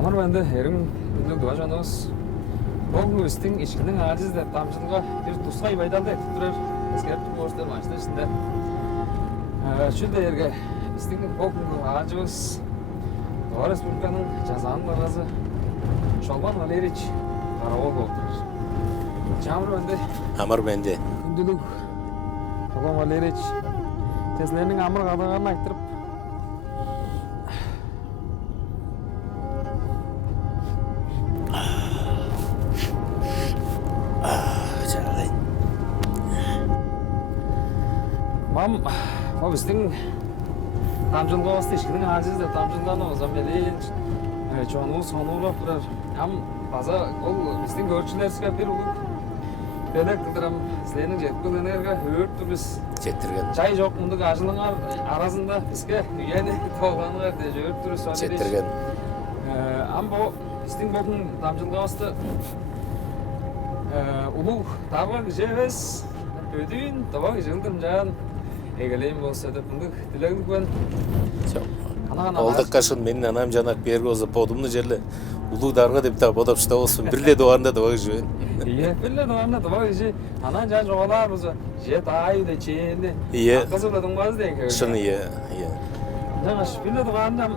Amar bende herim günlük dua canımız. Bu üstün işkinin aciz de tamçılığa bir tusay baydalda etip durar. Eskerip borçlar maçta içinde. Şu da yerge üstün bu acımız Doğu Respublikanın cezanın bazı Şolman Valeriç Karavol oldular. Çamur bende. Amar bende. Gündülük Şolman Valeriç tezlerinin amır kadağını aytırıp Çağlayın. Mam bizning tamjilga osti ishkining ajizda tamjildan o'zim bilinch çoğunluğu sonluğu turar. Ham baza ol bizning görçülersiga bir ulup böyle kıdıram sizlerin jetkul energa hört turuz Çettirgen. çay жоқ munduk ajılыңар arasında bizge yani toğlanıgar de hört turuz Çettirgen. Ham bu bizning bokun tamjilga osti ulu tabak jebes ödün tabak jıldım jan egeleyin bolsa da munduk dilegdik ben Olдық қашын менің анам жанақ бергі олса подымны жерлі ұлу дарға деп та бодап шыта болсын бірле дуарында да бағы жүйен. Iya, billa doğanda tabak işi anan jan жоғалар болса же тайда чейінде Iya. қызылдың баз деген Шын иә. жаңа бilla doğanda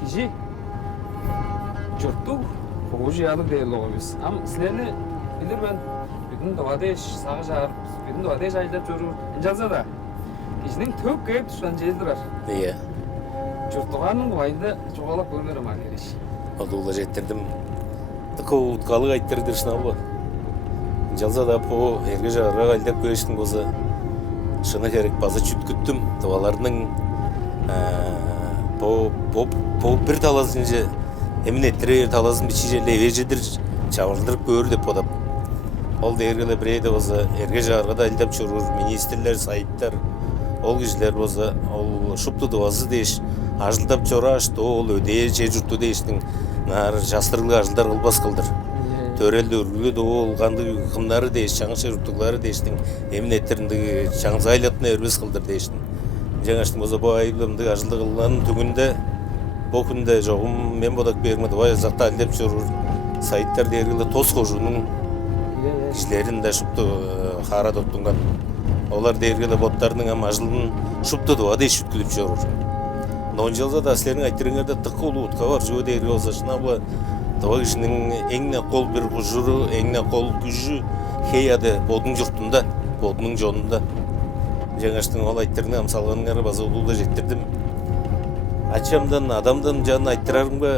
кижи жұртту қоғужи алып дейілі ғой біз ам сілерні білір мен бүтін дуадеш сағы жарып бүтін дуадеш айдап жүру жалса да кижінің төк кайып тұшқан желдірар Иә. жұрттығанның уайында жоғалап көрмерім акереш Ол ұлы жеттердім. Дықы ұтқалық айттырдыр шына бұл. Жалса да по ерге жағырға алдап көрештің көзі. Шыны керек базы чүт күттім. Туаларының по бір талазын же емінеттірер талазын бичи жерле вежедір чавырдырып көрі деп подап. Ол да ергелі бірейді болса ерге жағырға да алдап жүрір. Министрлер, сайттар, ол кішілер болса ол шыпты дуазы дейш. Ажылдап жорашты ол өде же жұртты дейштің. Нар жастырылы ажылдар қылбас қылдыр. Төрелді үргілі де ол қанды қымнары дейш, жаңыша жұрттықлары дейштің. Емінеттеріндегі жаңыз айлатына өрбес қылдыр дейштің. Жаңаштың болса бұл айылымды ажылды қылғанын түгінде бұл күнде жоғым мен бодақ бермеді. Бай ұзақта әлдеп жүрір. Сайттар дергілі тос қожуының кішілерін де шыпты қара доптыңған. Олар дергілі боттарының ам ажылын шыпты дуа дейш үткіліп жүрір. Но жалса да сілердің айтырыңарда тыққы ұлы ұтқа бар жөе дергі олса шына бұл Дава кишинин эңне кол бир кужуру, эңне кол күжү хейады бодун журтунда, бодунун жонунда. Жаңаштың ол айттырны амсалганыңары база улуулда жеттердим. Ачамдан, адамдан жанын айттырарыңба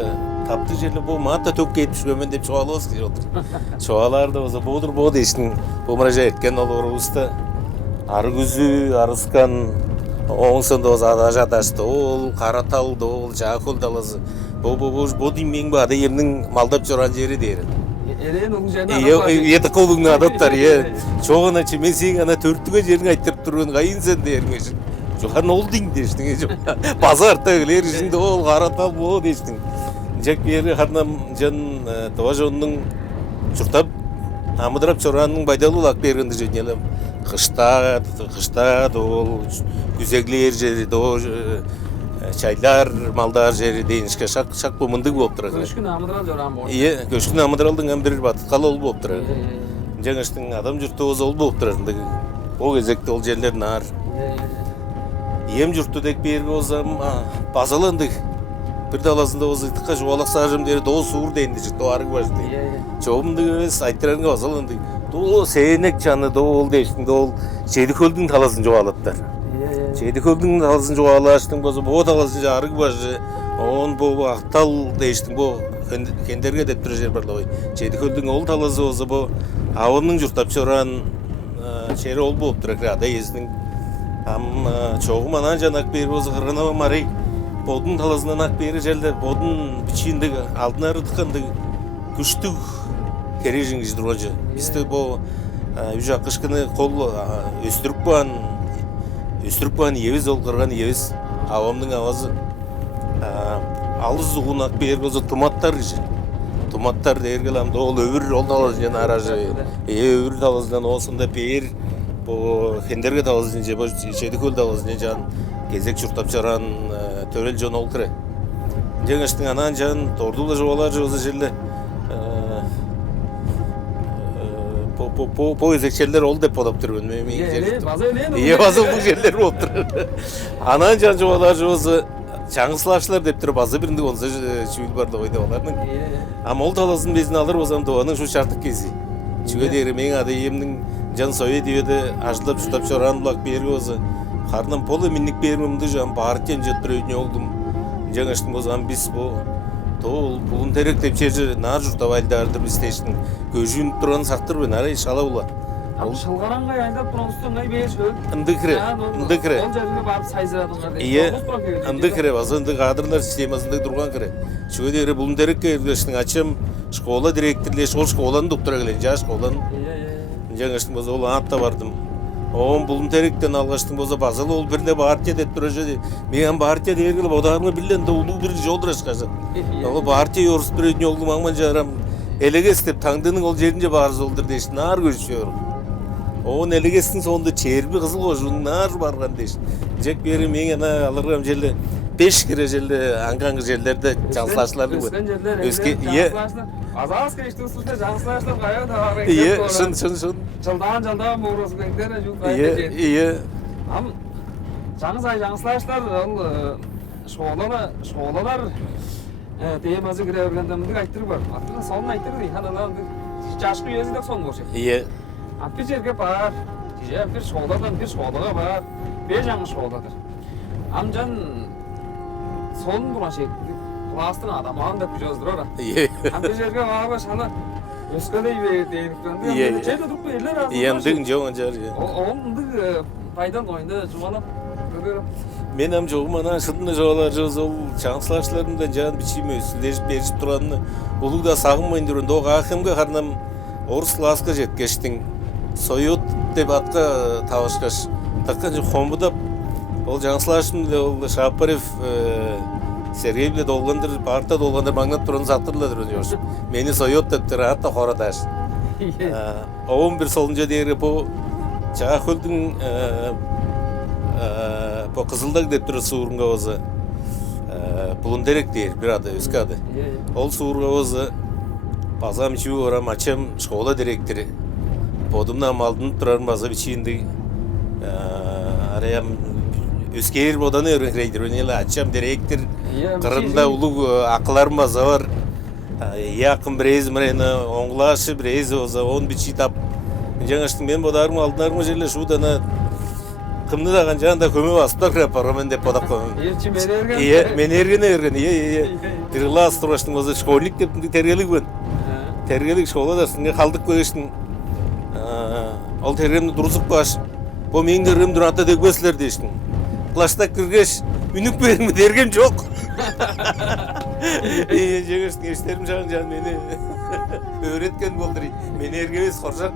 тапты жерлі бұл мата төкке етіп шөмен деп чоғалуыз кей отыр. Чоғаларды болса бодыр бод ештің бұмыража еткен ол орғызды. Ары күзі, арысқан, оңсында болса адажаташты, ол қараталды, ол жақыл далазы. Бұл деймең ба ада емнің малдап жоран жері дейрін. Елен ұлы жайна адап Еті қолыңны адаттар, чоғына че мен сен ана төрттіге жерің айттырып тұрын қайын сен дейрін ешін. Жоған ол дейін дештің, базарта өлер ішінде ол қаратал бұл дештің. Жак бері қарнам жан туа жонның жұртап, амыдырап жоранның байдалы лақ бергінді жөнелім. Қышта, ол күзеглер жері, чайлар, малдар жері дейінішке шақ бұмындық болып тұрады. Көшкін амыдырал жоран бол. Иә, көшкін амыдыралдың бір батытқалы ол болып тұрады. Жаңаштың адам жұрты өзі ол болып тұрады. Ол кезекті ол жерлер нар. Ем жұртты дек бергі олсам базаландық. Bir dalasında o zıttıqa juvalaq sağırım deri doğu suğur deyindi çıktı o arık başdı. Çoğumdu göz ayttıranға basalandı. Doğu seyenek canı doğu ol deyiştin doğu şeydi köldün talasın juvalatlar. Şeydi köldün talasın juvalaştın bozu bu talasın arık başdı. On bu aqtal deyiştin bu kenderge dep durur jer barla oy. Şeydi köldün ol talası olsa bu avının jurtap çoran şeri ol bolup durak rada ezdin. Ham çoğum anan janak beri bozu qırgına maray. Bodun talazından ақ бері жерде бодун бичиндеги алдына ырдыккандыгы күчтүү кережиң жидырожу. Бизде бу үжө акышкыны кол өстүрүп баан ебиз ол кырган ебиз авамдын авазы алыс угун ақ бері болсо туматтар дергел амда ол өбүр ол талазынан аражы өбүр талазынан осунда бер бу хендерге талазынан же чеди көл талазынан жан кезек журтап жаран төрел жон ол кіре. Жаңаштың анан жан тордула жобалар жозы жерде по ezekçiler oldu dep olap durun. База эле. Iya bazı bu жерler болуп тур. Анан жан жобалар жозы чаңсылашылар деп туруп азы биринде онса чүгүл бар да ойда алардын. Ама ол таласын безин алыр болсам тоанын шу шарттык кези. Чүгө дери мен ады эмнин жан сое дебеде ажлап жутап чоран булак берги болсо. Карнам полы минник бермемди жан партиян жетпирөйнө олдум. Жаңаштың болсам биз бу тол булун терек деп чержи нар журтап айдарды биз тештин көжүнүп турган сактырбын арай шала була. Ал шалгаранга айдап турган ай бешөл. Ындыкре. Ол жерге барып сайзырадыңар. Ие, ындыкре базынды кадрлар системасында турган кире. Чүгө дере булун терекке эргештин ачым школа директорлеш, ол школанын доктора келен, жаш школанын. Жаңаштың болсо ол атта бардым. Он булун теректен алгаштың болсо базалы ол бирде партия деп тура жеди. Мен партия дегенде одагыңа билен да улуу бир жолдураш кажат. Ал партия орус бирөйдү олду маңман жарам. Элегес деп таңдының ол жеринде бар жолдур деш. Нар көчүөр. Он элегестин сонунда черби кызыл кожунун нар барган деш. Жек бери мен ана алыргам жерде 5 кире жерде аңкаңгы жерлерде чаңсылашларды бар. Өске ие. Азаз кештин сузда жаңсылаштар кая да. Ие, шын. Жылдан мурус бектере жук кайда. Ие. Ам жаңсай жаңсылаштар ол школалар темазы кире бергендемдик айттырып бар. Аттына сонун айттырды. Ханалар жашкы өзү да сонун болчу. Ие. Bir жерге бар, bir şkoladan bir şkolага бар, bir жаңы şkoladır. Amcan son buna şey, klastın adamı da biliyordur ora. Ие. Bir жерге var şana ösköley deyiplendi. Ие. Şeyde durup yerler azı. Ендігін жоғын жар. Onun пайдан oyunda cumala görüyorum. Мен ам жоғым ана шынны жоғалар жоз ол чаңсылашыларымдан жан бичиме сүлешіп берішіп тұранны олу да сағынмайын дұрын. Доғы ақымға қарнам орыс класска жеткештің. Соют деп атқа табышқаш. Таққан жы қомбыдап ол жаңсылашым ол Шапарев Сергей біле долғандыр, парта долғандыр маңнат тұрын сақтырладыр өз. Мені Соют деп тұр, атта қорадаш. Оғым бір солынжа дейірі по Чаға көлдің по Қызылдаг деп тұры суырынға өзі Бұлындерек дейір бір ады, өскі ады. Ол суырға өзі базам чуы орам ачам школа директоры. Подымнан алдын тұрарын база бичиінді араям өскер бодан өріңкірейдір. Өнелі ачам директор қырында ұлы ақыларым база бар. Яқын бірез мұрайны оңғылашы бірез өзі он бичи тап. Жаңаштың мен бодарым алдынарымы жерлі шудана кымны даған жағында көме басыптар кіріп барымен деп бодақ көмем. Мен ерген. Тырғылас тұрғаштың өзі школьник деп тергелік бен. Тергелік школада сіңге қалдық көрештің. Ол тергемді дұрысып қаш. Бұл мен тергем дұраты деп көсілер дештің. Класста кіргеш, үнік берімі тергем жоқ. Жеңештің ештерім жағын мені өреткен болдыр. Мен ергемес қоршақ.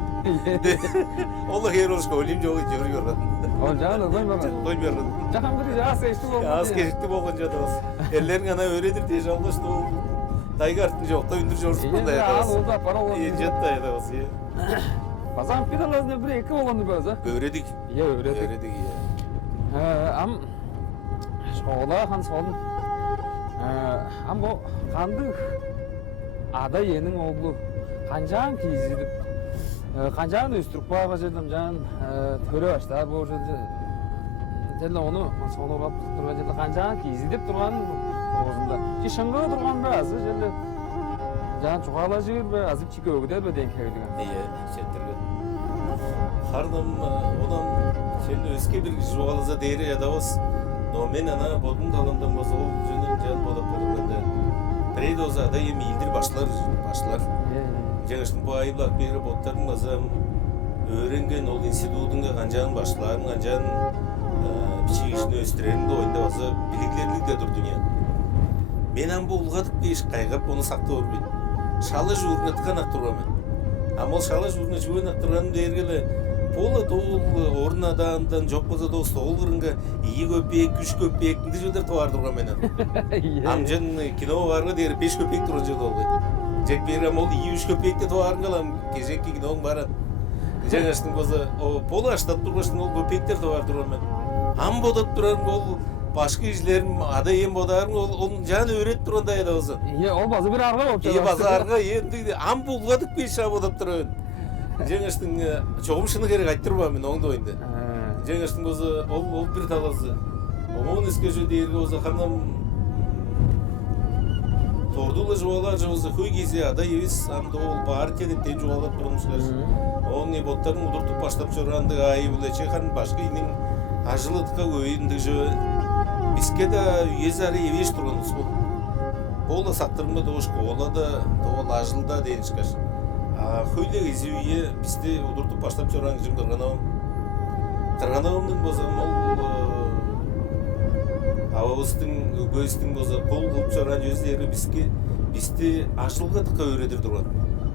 Олы хер ол школим жоғы жөрі көрген. Ол жағын той берген. Жақын бірі аз ешті болған. Аз кешікті болған жады осы. Әрлерің ана өредір дей жалғашты ол. Тайгартын жоқта үндір жорсып қандай еді осы. Bazam bir alazında bir iki olanı böyle. Öğredik. Ya öğredik. Am şoğla han son. Am bu kandı ada yenin oğlu. Kancan kizidip. Kancan üstürüp bağa dedim can töre açtı bu жерде. Dedi onu son olap durgan жерде kancan kizidip durgan ağzında. Ki şыңгы durgan biraz жерде. Can çuvala jir azıp çiki ögüder be denk geldigan. Iya, şettirgen. Hardam odan şende öske bir joğalaza değeri ya da os. No men ana bodun talandan boz ol jönün can bodap bolganda. Treydoza da yemi ildir başlar. Жаңаштын bu ayıblak beri botların bazam öğrengen ol institutunga kancan başların kancan biçigişini östürenin de oyunda bazı biliklerlik de dur dünya. Men bu ulgadık deyiş kaygap onu sakta olbin. Şalı жуурuna tıkanak durgamen. Ama şalı жуурuna жуурuna tıkanım deyirgele pola doğul ornadandan çok boza da stol kırınga iyi köpek, 3 köpek indi jölder tovar durgamen. Amcan kino varga deyir 5 köpek turan jölder oldu. Jek berem ol iyi 3 köpek de tovarın kalam gezekki kinoğun barat. Жаңаштың boza o pola açtap durgaştın ol köpekler tovar durgamen. Am bodat duran ol başka işlerim adayım bodarın onun canı öğret duranda da olsun. İyi olmazsa bir arga olacak. İyi bazarga endi am bulgadık bir şey bolup durun. Жеңіштің çoğum şunu gerek ayttırma men оңды oyunda. Жеңіштің өзі ол bir таласы. Onun eskece değil olsa kanam Tordula жуала жозы көй кезде ада евис амды ол партия деп тен жуалап тұрмышкар. Onun ne bottарын удуртуп баштап чоранды айы булачы хан башка инин ажылытка көйүндү жö. Биске да езары евеш турганбыз бул. Ола саттырма дош кола да тол ажылда дейиншкаш. Хөйле изүйе бизде удуртуп баштап чоран жымдырганам. Тырганамдын бозам ол Авабыздың, өгөйістің боза қол қылып чаран өздері бізді ашылға тыққа өредір тұрған.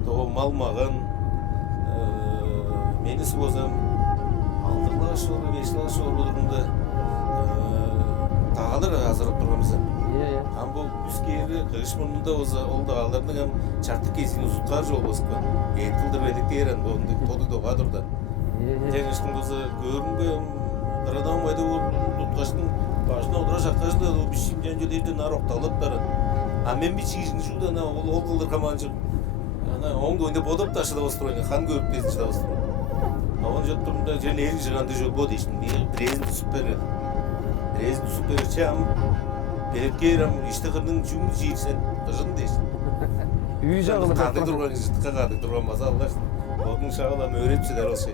Тоғы мал маған, менісі бозам, алдыла ашылы, бешіла ашылы болырында тағалыр азырып тұрғанбыздан. Ам бұл бүскері қығыш мұнында ол дағалардың чарты кезін ұзытқар жол басып. Етілдір әлікті ерін, тоды доға тұрды. Теңіштің боза көрінбі, қырадан майды тұтқаштың Başına otura şaklaştı da o bir şimdiyen gelirdi nar oktalıp da. Amen bir çizgin şurada na ol kıldır kamancı. Ana on da oyunda bodop taşı da bastırıyor. Han görüp bezmiş de bastırıyor. Onun jotturumda jeleri jiganda jol bod işte. Prezin süper. Prezin süper çam. Belkeram işte kırdın cüm jiysen kızın deş. Üyüce alır. Kadı durgan işte kadı durgan masa Allah. Onun şağılam öğretçiler olsa.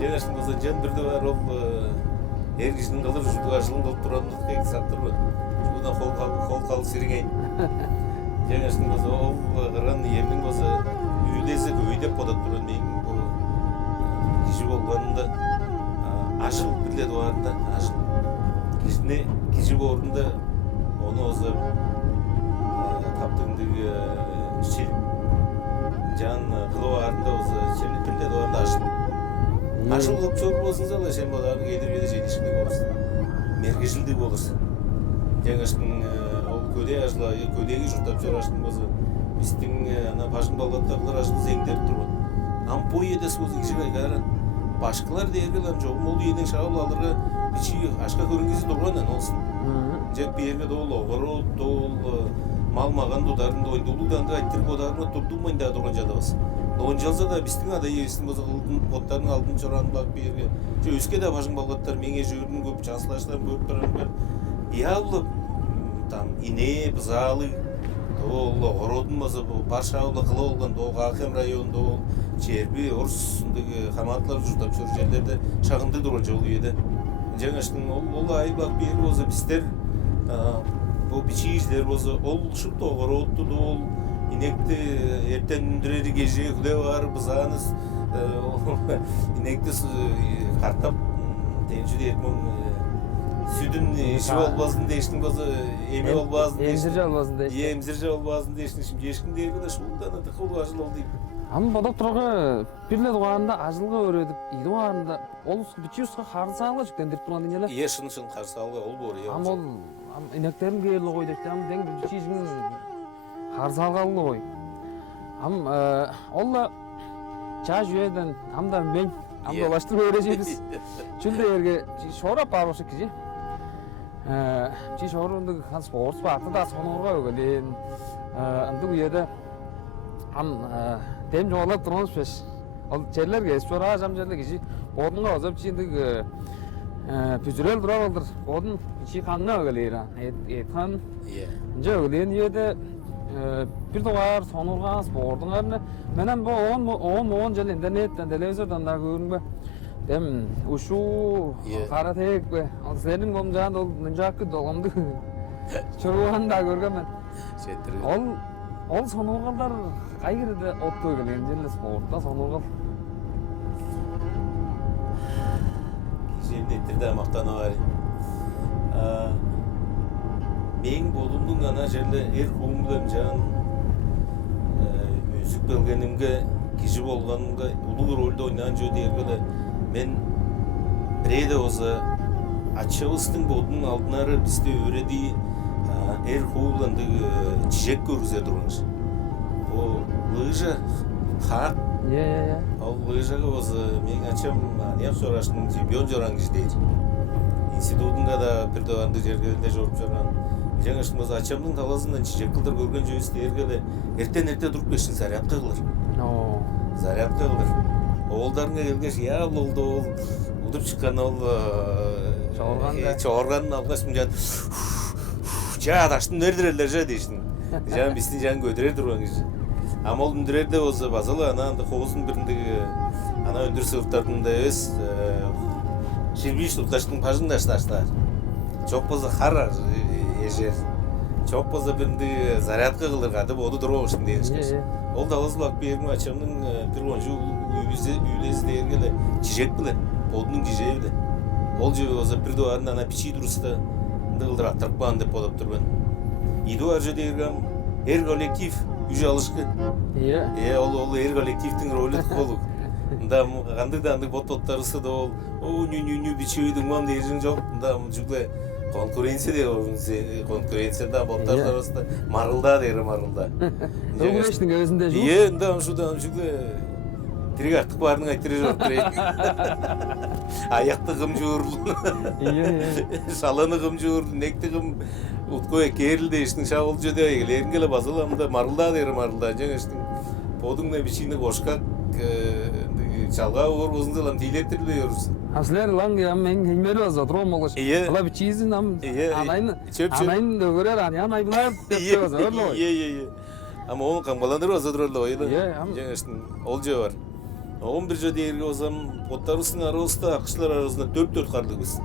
Jenersin olsa jen birde var ol Her kişinin kalır şurada aşılın kalıp duranlık kek sattırma. Şuradan kol kal sirgeyn. Жаңаштың болса, ол қырған емнің болса, үйдесі көйдеп қодап тұрады менің бұл кеші болғанында ашыл біледі оғарында, ашыл. Кеші болғанда оны осы таптыңдығы шел жан қылы оғарында осы шел біледі оғарында ашыл. Ашыл қылып чор болсын сала, шен боларын келдіргеді женешкілік болырсын, мергешілдік болырсын. Жаңаштың көде ажла, көдеге жұртап жораштың болса, біздің башын балғаттағылар ажыл зеңдеріп тұрған. Ам бой едесі болсын кіші қайғаран. Башқылар дергілер жоғым ол еден шағыл алырға бічі ашқа көрінгесі тұрғанын олсын. Жек берге доғыл оғыру, доғыл мал маған дұдарында ойындылуданды айттырып одарына тұрдылмайында тұрған жады басы. Он жалса да біздің ада егістің болса қылдың алдын жораны бақ берге. Өске да башын балғаттар менге жүрдің көп жасылаштарын көріп тұрған бәр. Яғылып, там ине, бызалы, ол ғородын базы, барша ауылы қылы олған, ол Ақем районында ол Черби, Орсындығы қаматлар жұртап жүр жерлерді шағынды тұрған жол еді. Жаңаштың ол айбақ бері болса біздер, ол бичиіздер болса, ол шыпты ғородты да ол инекті ертен үндірері кеже күле бар, бызаныз, инекті қартап, тенші Südün işi olmazın değiştin bazı emi olmazın değiştin. Emzirce olmazın değiştin. Emzirce olmazın değiştin. Şimdi eşkin değil de şundan da tıkıl ajıl oldu. Ama badap turağı birle doğanda ajılga öğretip, iyi doğanda ol biçiyorsa karşı alga çıktendirip duran dinleler. İyi şunun karşı alga ol bu oraya. Ama ol ineklerin geyli koydu işte ama den bir biçizgin karşı alga alga koy. Ama olla çağ jüyeden hem de ben hem dolaştırıp öğreteceğiz. Çünkü yerge şorap bağırmışık ki. Чи шоурундаг хан спорт баатада соноргоо өгөлэн андуг яда ам дэм жолоод тронс биш ол жерлерге эспора жамжарлаа гэж бодонго озоп чиндэг пүзрэл дуралдыр бодон чи ханна өгөлэра хан жөглэн яда bir doğar соноргоо спорттун арна менен бу 10 жыл интернеттен телевизордон да көрүнбө Dem uşu karatek be. Senin komcan ol nıncakkı dolamdı. Çoruğan da görgemen. Ol sonurgallar ayrıda ottu gelen jelle sportda sonurgal. Şimdi ettirdi maqtana var. Men bolumdun ana jelle ko'nglim jan müzik bilgenimge, kişi bolganımga ulug rolda oynayan jö dergele Men bireyde olsa Açıvыстың bodunun aldınары bizde öğredi koğulandı çiçek görüze durmuş. O lыжа hak. O lыжаga olsa men açam ne soraştım çempion joran giş değil. институтунга да бир доганды жерге жоруп жүргөн. Жаңа болсо ачамдын талазынан чечек кылдыр көргөн жөбүс дээрге эрте туруп кештин зарядка кылыр. Зарядка кылыр. Оолдарыңа келгеш, я болду ол удуп чыккан ол чогоргандын алгаш мынжан жадаштын өрдүрөлөр жа дейсиң. Жан биздин жан көтөрө турган киши. Ама ол үндүрөрдө болсо базалы анан кобуздун бириндеги ана өндүр сыйыптардында эмес 23 тукташтын пажында аштар. Чок болсо хар эжер. Чок болсо биринде зарядка кылырга деп оду дурбушун дейбиз. Ол да алызлак берим ачамдын бир онжу үйлези дээрге чижек биле, одунун жижеги биле. Ол же болсо бир дуарын ана пичи дуруста ындылдыр аттырып калган деп бодоп турган. Иду аржы дээргем эр коллектив үжө алышкы. Ол эр коллективдин ролу болуп. Мында кандай да андай бот-боттарысы да ол ню бичидің мам дейжин жок. Мында жүгле конкуренция де конкуренцияда боттар арасында марылда дейри марылда. Өңүрөштүн өзүндө жок. Мында ушудан жүгле тирек артык баарының айтыры жок дейт. Аякты кым жуурлу. Шаланы кым жуурлу, некти кым уткоя керил дейштин шагыл жөдө элерингеле базыламда марылда дейри марылда. Жаңаштын подуңна бичине кошкак чалга орбозунда тилетирле йөрүсүн. Аслер ланга мен химери аз отром болуш. Ала bir çizin anayın dögörер анай булар деп аз орло. Ама onu камгаландырып аз орло ойла. Жаңаштын ол жөө бар. 11 жөө дээрге болсам поттарысының арасында акышлар арасында 4 карлы биз.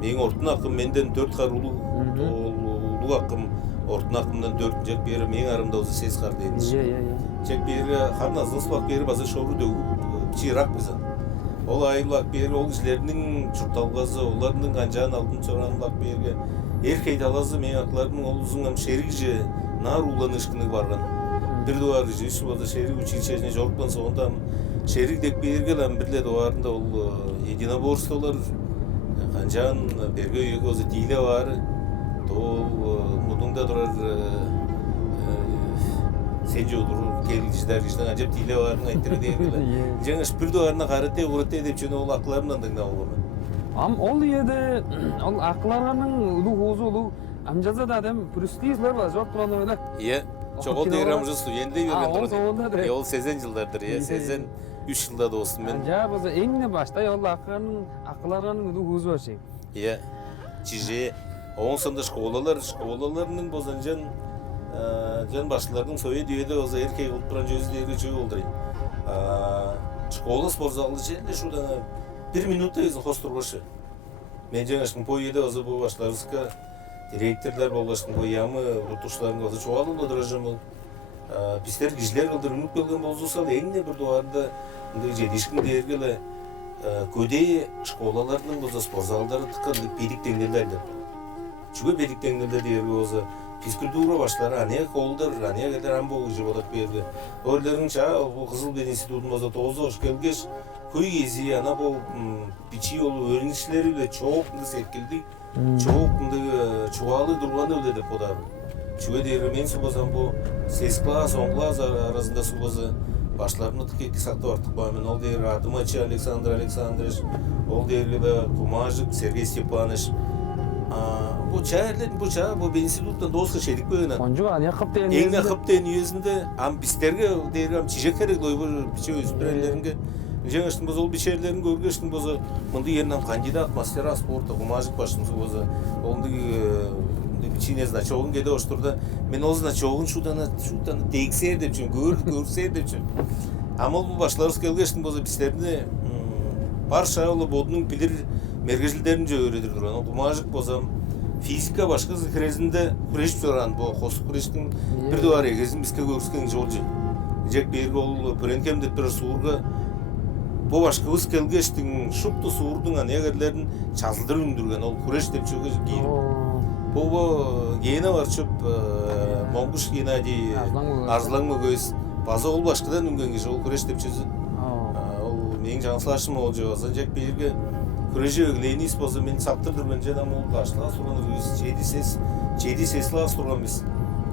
Менин ортун акым менден 4 кар улуу акым ортун акымдан 4 жек бери менин арымда болсо 8 кар дейбиз. Чек бери харназын спак бери базы шоуру дөгүп чирак биз. Ол айылак бери ол кишилердин чурталгазы, олардын канжаан алдын чоранлак берге эркей талазы мен аклардын ол узунгам шерик же нар уланышкыны барган. Бир дуар жеш болду шерик училищесине жоруккан соонда шерик деп бергелем бирле дуарында ол единоборстволор канжаан берге үйгө өзү тиле бар. Тол мудунда турар сенжодур келгичтер кишинен ажап тиле барын айтыры дегиле. Жаңаш бир дуарына карате урате деп чөне ол акларынан дыңдап алгам. Ол жерде ол акларынын улуу козу улуу амжаза да адам престижлер бар жок турган эле. Чогол дейрам же студентте жүргөн турган. Ол сезен жылдардыр, сезен 3 жылда достум мен. Жа болсо эң башта ол акларынын улуу козу бар чейин. Чиже оңсонда школаларынын бозан жан башлардын сое дүйөдө болсо эркек кылып турган жөздөргө жөө болдурайын. Школа спортзалы жерде шудан 1 минутта өзүн хостурбашы. Мен жаңашкын поеде болсо бу башларыбызга директорлор болгоштун боямы утуштарын болсо чуалып отурашым. Биздер кишилер кылдыр үнүп келген болсо эңне бир дуарда мындай жетишкин дээрге көдей школалардын болсо спортзалдары тыккан бириктеңдерлер деп. Чүгө бириктеңдерлер дээрге болсо физкультура башлары ане колдор, ане кедер амбогу же болот берди. Ойлорунча бул Кызыл Бел институтун болсо 9 ош келгеш, көй кези ана бул бичи болуп өрүнүшлөр эле чоок секилди. Чоок чубалы турган эле деп бодорум. Чүгө дээри мен субасам бу 8 класс, 10 класс арасында субасы башларымды тикекке сактап артык бармын. Ол дээри Адымачы Александр Александрович, ол дээри Кумажик Сергей Степанович. Bu институттан доска шедик бөгөнөн. Онжу аны кыптен. Эң кыптен үйөзүндө бизтерге дээргем чижек керек дойбу биче өспүрөлөрүнгө. Жаңаштын болсо ол бичелерин көргөштүн болсо мындай ернам кандидат мастера спорта Кумажик башымыз болсо олдук бичине значогун келе оштурда мен ол значогун шудан тексер деп көрсөр деп. Ама бул башларыбыз келгештин болсо бизтерди барша ол бодунун билир мергежилдерин жөөрөдүр турган. Кумажик болсо физика башка зикрезинде күрөшүп турган. Бу косуп күрөштүн бир дуар эгезин бизге көрсөткөн жолжу. Жек берги ол пүренкем деп тур суурга бу башкыбыз келгештин шупту суурдун анегерлерин чазылдырып үндүргөн. Ол күрөш деп чөгө кийип. Бу гена бар чөп Моңгуш Геннадий Арзлан мөгөз база ол башкадан үнгөн киши ол күрөш деп чөзү. Ол менин жаңсылашым ол жебаса жек берги күрөжө Ленис болсо мен саптырдырмын жадам ол башла сурган үз 7 сеслас турган биз.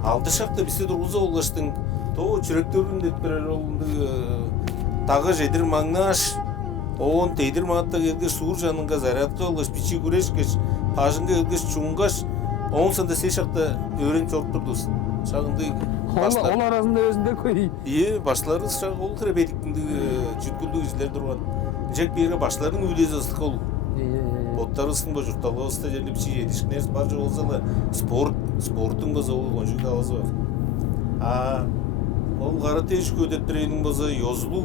6 шакта бизде тургуза олгаштың то чүрөктөрүн деп берер ол дагы жедир маңнаш Oğun teydir maatta gelgеш suur жанынга зарядка алгаш, бичи күрешкеш, пажынга келгеш чуңгаш, оң сында се шақта өрен чорып турдус. Шағынды башлар. Ол арасында өзінде көй. Башлары шағы ол кребедиктинди жүткүлдү излер турган. Жек берге башларын үлези ыстық ол. Боттары ыстың ба жұртталға ысты жерлеп чи жетишкінер бар жол олса да спорттың база ол конжук аласы бар. Ол қарате көдеттірейінің база йозлу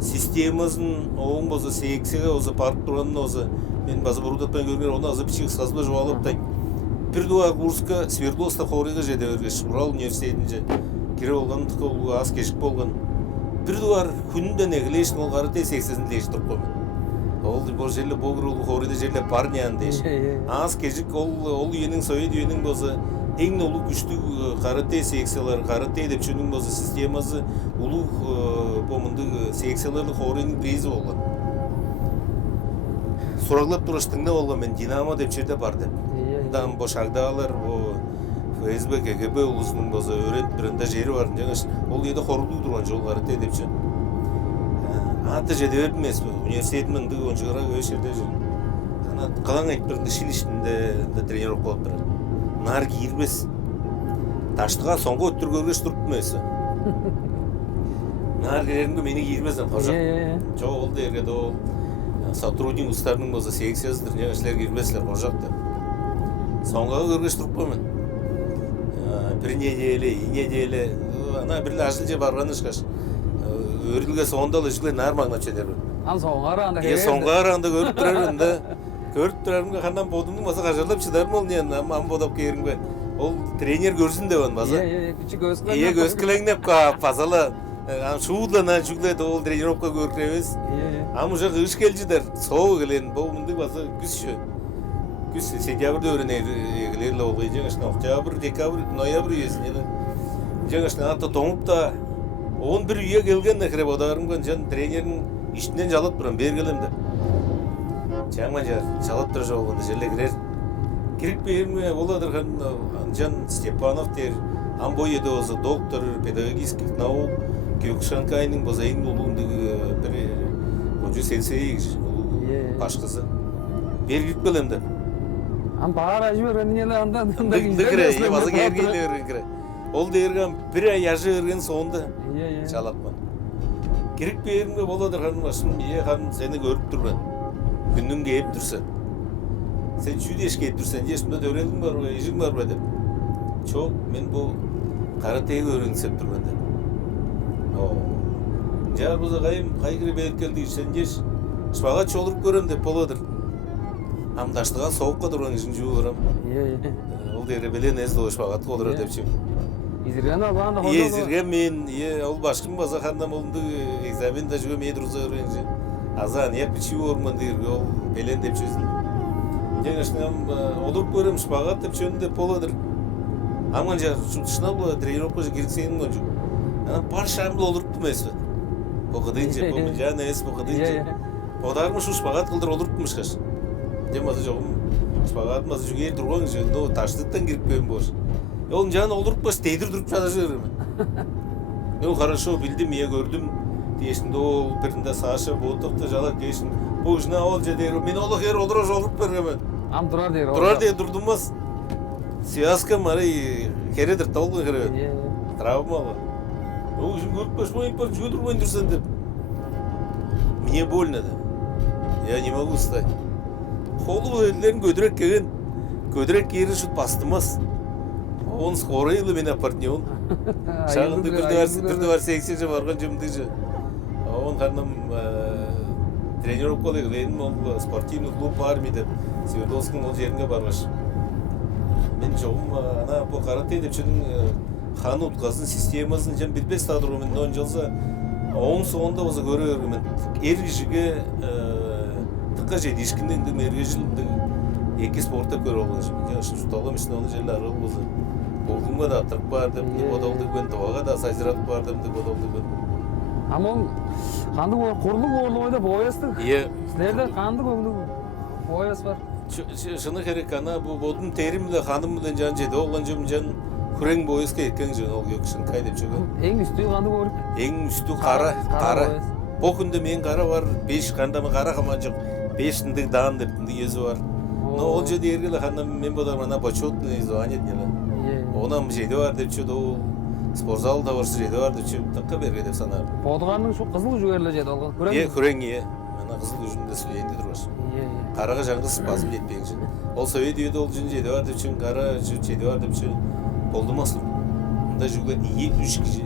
системасын оң база сексеге оza парк тұрғанын оza мен база бұрудатпен көрген оны азы пичек сазба жоғалып тайын. Bir duvar Kursk'a Sverdlovsk'ta Xoriga jede örgeç, Ural Üniversitetince kire olgan tıkı olgu az keşik bolgan. Bir duvar күнүндөн egilешин ол карате 80 леш туруп коймун. Ол бо жерде богрул Xoriда жерде парнян деш. Az keşik ол үйенин Совет үйенин болсо эң улуу күчтүү карате секциялар, карате деп чөнүн болсо системасы улуу помунду секцияларды Xorинин призи болгон. Сураглап тураштыңда болгон мен Динамо деп жерде бар деп. Дан бошагдалар, ФСБ, КГБ улусунун болсо өрөт биринде жери бар. Жаңаш ол жерде хорулуу турган жол карате депчи. Аты жерде бердим эмеспи? Университеттин дыгы ончугара өш жерде жүр. Ана калаң айтып биринде шилиштинде тренировка болуп турат. Нар кийирбес. Таштыга соңго өттүргөргөч туруп эмеспи? Нар киреримге мени кийирбесем кожок. Жок, ол дерге до сотрудник устарының болсо секциясыдыр, жаңашылар кирбеслер кожок деп. Соңғаға көргеш тұрып қоймын. Бір неделе, ана бірлі ашылже барған ұшқаш. Өрілге соңдалы жүгіле нар маңнап чедербін. Соңға араңда көріп тұрарым да. Көріп тұрарымға қандан бодымның баса қажарлап шыдарым ол нен, ам бодап кейірімге. Ол тренер көрсін де он баса. Көз кілеңнеп пазала. Шуыдлана жүгіледі ол тренировка көркіремес. Ам ұжақ үш келжідер, соғы келен, бұл мұнды баса күші. Күз сентябрьде өрінерлі олғай жаңашына октябрь, декабрь, ноябрь үйесін еді. Жаңашына аты тоңып та 11 үйе келген әкіреп одарымған жан тренердің іштінен жалат бұрын бергелемді. Жаңман жар жалат тұры жоғылғанды жерле кірер. Кіріп берме оладыр жан Степанов дер, амбой еді өзі доктор, педагогических наук, Кеукшанкайның боза ең ұлуындығы бір Ходжу Сенсей башқызы. Бергіп келемді. Бар ажбер өнеле андан кіре, базы кергейлі өрген кіре. Ол дерген бір ай яжы өрген соңында жалатман. Керек берімге болады қаным башым, қаным сені көріп тұрмын. Күннің кейіп тұрсын. Сен шүйдеш кейіп тұрсын, ешімді дөрелдің бар ба, ежің бар ба деп. Чоқ, мен бұл қаратегі өргенсеп тұрмын деп. Жар бұза қайым, қай кіре беріп келді, сен еш шпағат шолырып көрем деп боладыр. Амдаштыға соғыққа тұрған ішін жуы ұрам. Ол дері білен әзді ойшпағатқа олырар деп чем. Изірген алғанда қоды? Изірген мен, ол башқым база қандам олынды экзамен да жүгем едруза өрген же. Азан, ек бічі орман дерге ол білен деп чөзін. Жаңашынам олырып көрем шпағат деп чөні деп боладыр. Аман жар, шутышына бұл тренировка же керексенің ол жүк. Ана бар шамыл олырып түмесі. Бұқыдың же, бұқыдың жан әс, бұқыдың же. Бұқыдарымы шу шпағат қылдыр олырып түміш қаш. Демазы жоғым, шпағат мазы жүгер тұрған же, но таштыттан кіріп көйім бош. Ол жан олырып баш, тейдір тұрып жада жүрімі. Мен хорошо білдім, я көрдім. Дейшінде ол бірінде Саша Ботовты жалақ кейшін. Бұл жына ол жедер, мен олық ер олыра жолып бергемен. Ам тұрар дейір. Тұрар дейір тұрдымыз. Связка мары кередір таулы керебен. Травмалы. Ол үшін көріп баш, ойын бар жүге тұрмайын тұрсан деп. Мне больно да. Я не могу встать. Қолы өйлерін көдірек кеген, көдірек кері жұт бастымас. Он скорыйлы мен апартне он. Шағынды бірді бар 80 жа барған жымды жа. Он қанным тренировка олығылайын, ол спортивный клуб бар мейді. Свердловскың ол жерінге барғаш. Мен жоғым, ана бұл қаратей деп шының хан ұтқасын системасын жан білбес тадыру мен он жалса. Оң соңында өзі көрі өргімен. Ергішіге тыққа жейді, ешкінден мерге жылынды екі спортта көрі олғаш. Шын жұталым ішін оны жерлі арыл болсы. Болдыңға да аттырып бардым, бодалды бен, туаға да сайзыратып бардым, бодалды бен. Ama kandı kuruluk oyda boyastık. Iya. Sizlerde kandı boyas var. Şunu gerek ana bu bodun terimle hanım bilen can jedi olgan jom jan kureң boyasqa etken jan ol gökşün kay dep çögön. Eң üstü kandı boyuk. Eң üstü qara. Bu күндө мен кара бар 5 кандамы кара каман жок 5 ындык даан деп езі бар. Но ол жерде ергеле ханам мен бодар мана почетный звание деле. Онам жейде бар деп чөд ол спортзал да бар жейде бар деп чөд такка берге деп санар. Подганның шу кызыл жүгерле жейди алган. Күреңге. Мана кызыл жүзүндө сөйенде турбаш. Карага жаңгыс басым жетпейинчи. Ол сөйөт үйдө ол жүн жейде бар деп чөд кара жейде бар деп чөд болдумасын. Мында жүгө 2-3 киши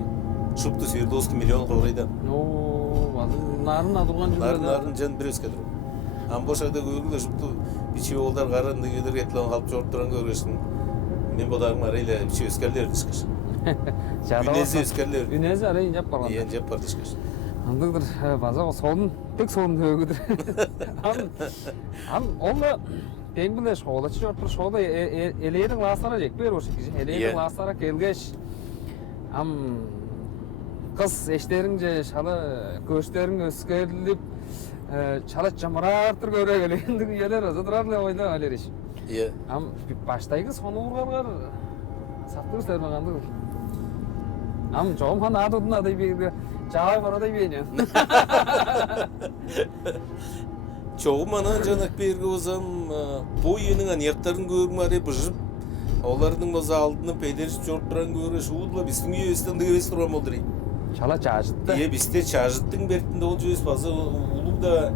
шупту Свердловский миллион кылгайда. Нарын адырган жүгерле. Нарын жан бирөскө туруп. Амбошада көргүлө шупту бичи олдар каранды кедер кетилген калып жооп турган көргөсүн. Мен бодагым арайла бичи өскөрлөр дишкеш. Үнези өскөрлөр. Үнези арайын жап барган. Ен жап бар дишкеш. Андыгдыр база солун тек солун өгүдүр. Ол тең биле школачы жортур школда элеерин класстара жекпер ошо киши. Элеерин класстара келгеш кыз эштериң же шалы көчтөрүң өскөрүлүп чала чамырартыр көрө келгендиги элер өзү турар эле ойда алериш. Баштайгы сону ургалгар сактыр сермагандык. Жоом хана адудун адай бийди. Жабай барадай бейне. Çoğum anan janak berge ozam bu yenin aniyaktарын көрүм аре быжып. Олардын база алдыны педериш жорт туран көрө шуудла биздин үйөстөн дегебес турган болдурай. Чала чажытты. Бизде чажыттың бертинде ол жөөс база улууда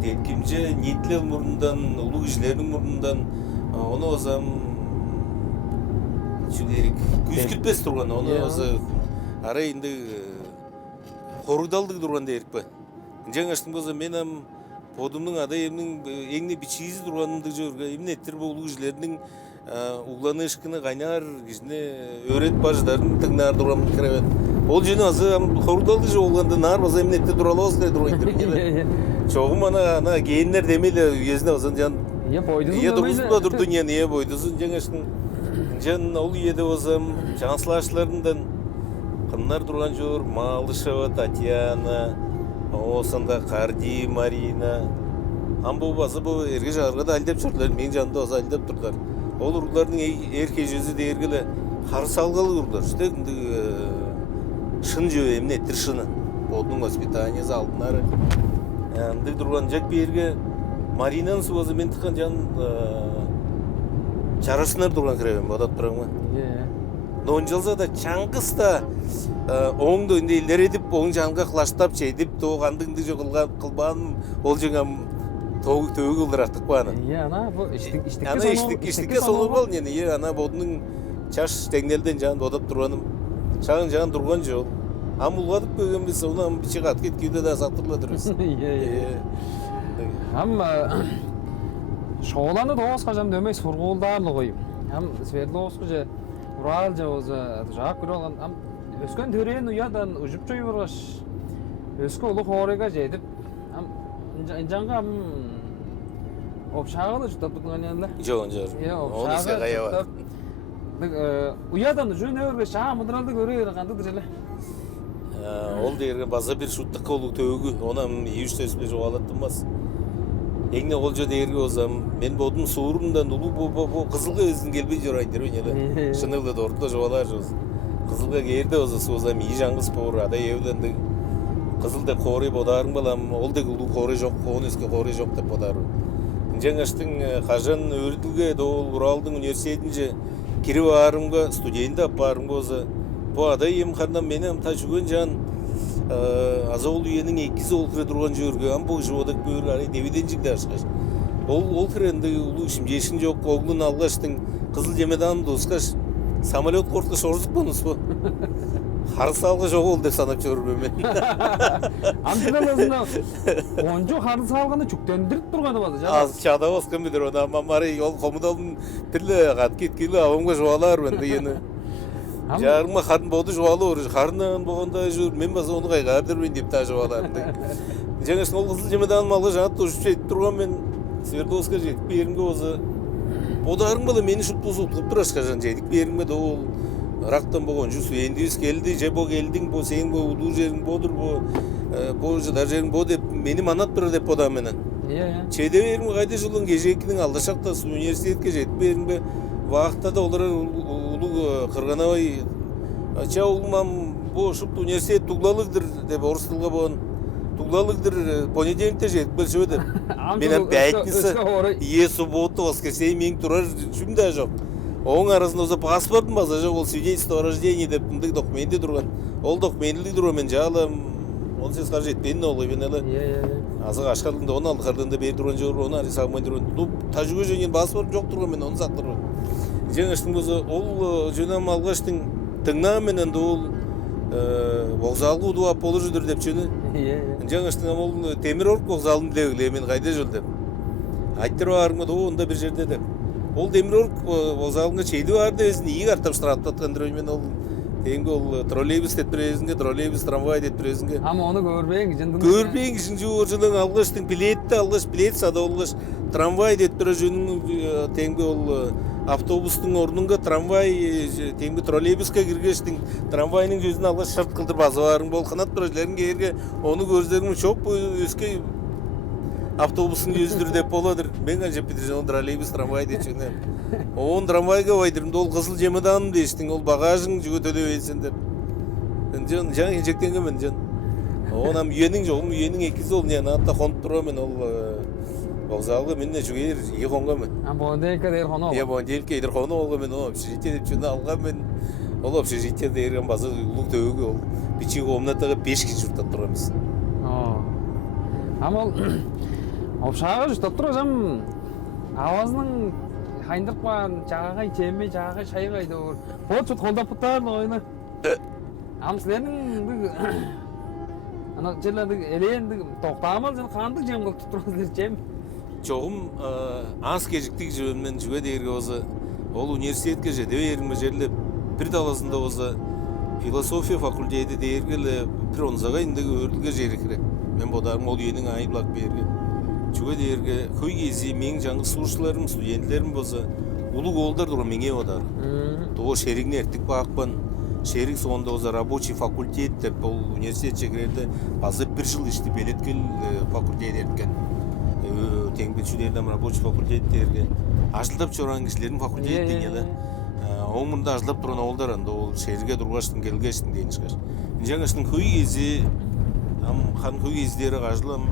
теткимже ниетлер мурундан, улуу кишилердин мурундан оны озам чүлерик күз күтпес турган, оны оза арай инде хорудалдык турган дерикпи. Жаңаштың болса менам подумның адайымның эңне бичизи турганымды жөргө эмнеттир бу улуу кишилердин угланышкыны кайнар кишине өрөт баждарын тыңнар турган керебет. Ол жөнү азыр хорудалды же болгондо нар база эмнетте туралабыз деп турган. Чогум ана кийинер демеле үйөзүнө базан жан. Дурусунда турду не бойдусун жаңаштың жан ол үйөдө базам жаңсылашларындан кымнар турган жор Малышева Татьяна, осында Карди Марина. Амбу базы бу эрге жаарга да алдап жүрдүлөр, мен жанында база алдап турдулар. Ол урлардын эрке жүзү дергеле карсы алгалы урлар. Шын жөө эмнеттир шыны. Бодун воспитаниясы алдынары. Андык турган жак берге Маринанын субазы мен тыккан жан чарасынар турган керебем, бодот тураңбы? Но он жалса да чаңгыс да оңду инде илдер едип, оң жанга кылаштап чейдип, тоогандыңды же кылбаным, ол жеңам төгү кылдыраттык баны. Ана бу иштикке сону бол, ана бодунун чаш теңнелден жан бодоп турганым, чагын жан турган жол. Улгадып көгөнбүз, онан бичи кат кеткенде да сактырла турбуз. Шооланы доосқа жам дөмей сургуулдаарлы койуп. Свердловск же Урал же өзі жақ көрі алған. Өскен төрен ұядан ұжып жой бұрғаш. Өскі ұлы қорыға жедіп. Жанға опшағылы жұттап бұтынған еңді. Жоқ. Оны іске қая бар. Ұядан жөн өрге шаға мұдыралды көрі еріғанды дірелі. Ол дерген база бір шуттыққа олу төгі. Онам 2-3 төспе жоғалаттым бас. Еңне ол жөде ерге озам, мен бодым суырымдан ұлу қызылға өзін келбей жөр айдыр өйнелі. Шынылды дорытта жоғалар жоз. Қызылға керді оза суызам, ей жаңғыз пор, адай еуденді. Қызылда қоры бодарың балам, ол дек ұлу қоры жоқ, он өске қоры жоқ деп бодарым. Жаңаштың қажан өрділге, ол Уралдың университетінже кері барымға, студенті ап барымға оза. Бұл адай емқардан менің та жүген жан, аза ол үйенің екізі ол кіре тұрған жүрге, бұл жуадық бөрі арай деведен жігді ашқаш. Ол кіренді ұлы үшім жешін жоқ, оғлын алғаштың қызыл жемедан дұсқаш, самолет қортқыш орзық бұныс бұл. Қарсы алғы жоқ ол деп санап жүріп өмен. Антынан өзінде онжу қарсы алғаны жүктендіріп тұрғаны базы. Аз чада басқан білдір, оны амамары ол қомыдалын тілі қат кеткелі авамға жоғалар бәнді ені. Жарыма қарын боды жоғалы ұрыш, қарынан болғанда жүр, мен база оны қайғардыр мен деп та жоғаларынды. Жаңасын ол қызыл жемеданын малға жаңатты ұшып жетіп тұрған мен Свердловска жетіп берімге өзі. Бодарың бала мені шұпты ұзы ұтылып тұр ашқа жан жетіп берімге де ол рақтан болған жүз енді өз келді, же бұл келдің, бұл сен бұл ұлу жерің бодыр, бұл жыдар жерің бұл деп мені манат тұрыр деп бода менен. Чейде берімге қайда жылын кежекінің алдашақтасы университетке жетіп берімге Вақытта да олар ұлы Қырғанабай, ча ұлымам ошуп университет туглалыктыр деп орус тилге болгон туглалыктыр понедельникте жетип келишип деп. Менен пятница, е суббота, воскресенье менин турар жүчүм да жок. Onun arasında olsa pasportum basa ol свидетельство о рождении деп мындык документи турган. Ол документти туруп мен жаалам 18 жаш жетпейин олой мен эле. Азыр ашкардында 16 кардында бери турган жок, оны ары сагмай турган. Ну, тажыгы жөнүн паспорт жок турган мен оны сактырып. Жеңиштин болсо ол жөнөм алгаштын тыңнаа менен да ол вокзалга удуап болур жүрдүр деп чөнү. Жеңиштин ол темир орк вокзалын дегиле мен кайда жол деп. Айттырып барыңмы да онда бир жерде деп. Ол Демирорг вокзалына чейди барды өзүн ийи картап штраф аткандыр мен ол теңге ол троллейбус деп бересинге, троллейбус трамвай деп бересинге. Ама оны көрбөйүн жындын. Көрбөйүн жынжы жылың алгаштын билетти алгаш билет сада алгаш трамвай деп бере жөнүн теңге ол автобустун орнунга трамвай теңге троллейбуска киргештин трамвайнын жүзүн алгаш шарт кылдырып азабарың бол канат бирөлөрүн кээрге оны көрсөңүр чоп өскө автобустун жүздүр деп болодур. Мен канча битирсем троллейбус трамвай дечүн. Он трамвайга байдырымда ол кызыл жемеданым дештиң, ол багажың жүгө төлөбөйсүн деп. Жан жектенген мен жан. Онам үйөнүң жогум, үйөнүң экизи ол не натта конуп турам мен ол вокзалга менне жүгөр ий конгон мен. Бонделька дейр коно. Бонделька дейр коно олго мен общежитие деп чөндө алган мен. Ол общежитие дейрген базы улук төөгө ол бичи комнатага 5 киши журтап турамыз. Ама ол Обшағы жүстіп тұр өзім ауазының қайындырқпан жағағай темей жағағай шайғайды өр. Бұл жүт қолдап бұттарын ойыны. Ам сілердің ана жерлердің әлейінді тоқтамал жын қандық жем қылып тұттырыңыздар жем. Çoğum ans geciktik jönmen jüge değerge olsa ol üniversitetke jede berme жерле bir talasında olsa filosofiya fakülteti değergele bir onzaga indegi ördüge jerikirek. Men bodarım ol yenin ayıblak berge. Jüge değerge köy gezi men жаңы suçlarım, studentlerim bolsa улуг олдар дура менге одар. То шеригне эртик бакпын. Шерик сонда olsa рабочий факультет деп ол университет чегерде азыр 1 жыл иштеп элеткел факультет эрткен. Теңбетшілерден рабочий факультеттерге ажылдап чоран кишилердин факультет денеле оңунда ажылдап турган ауылдар анда ол шерге тургаштын келгештин дейин чыгар. Жаңаштын көй кези хан көй кездери ажылам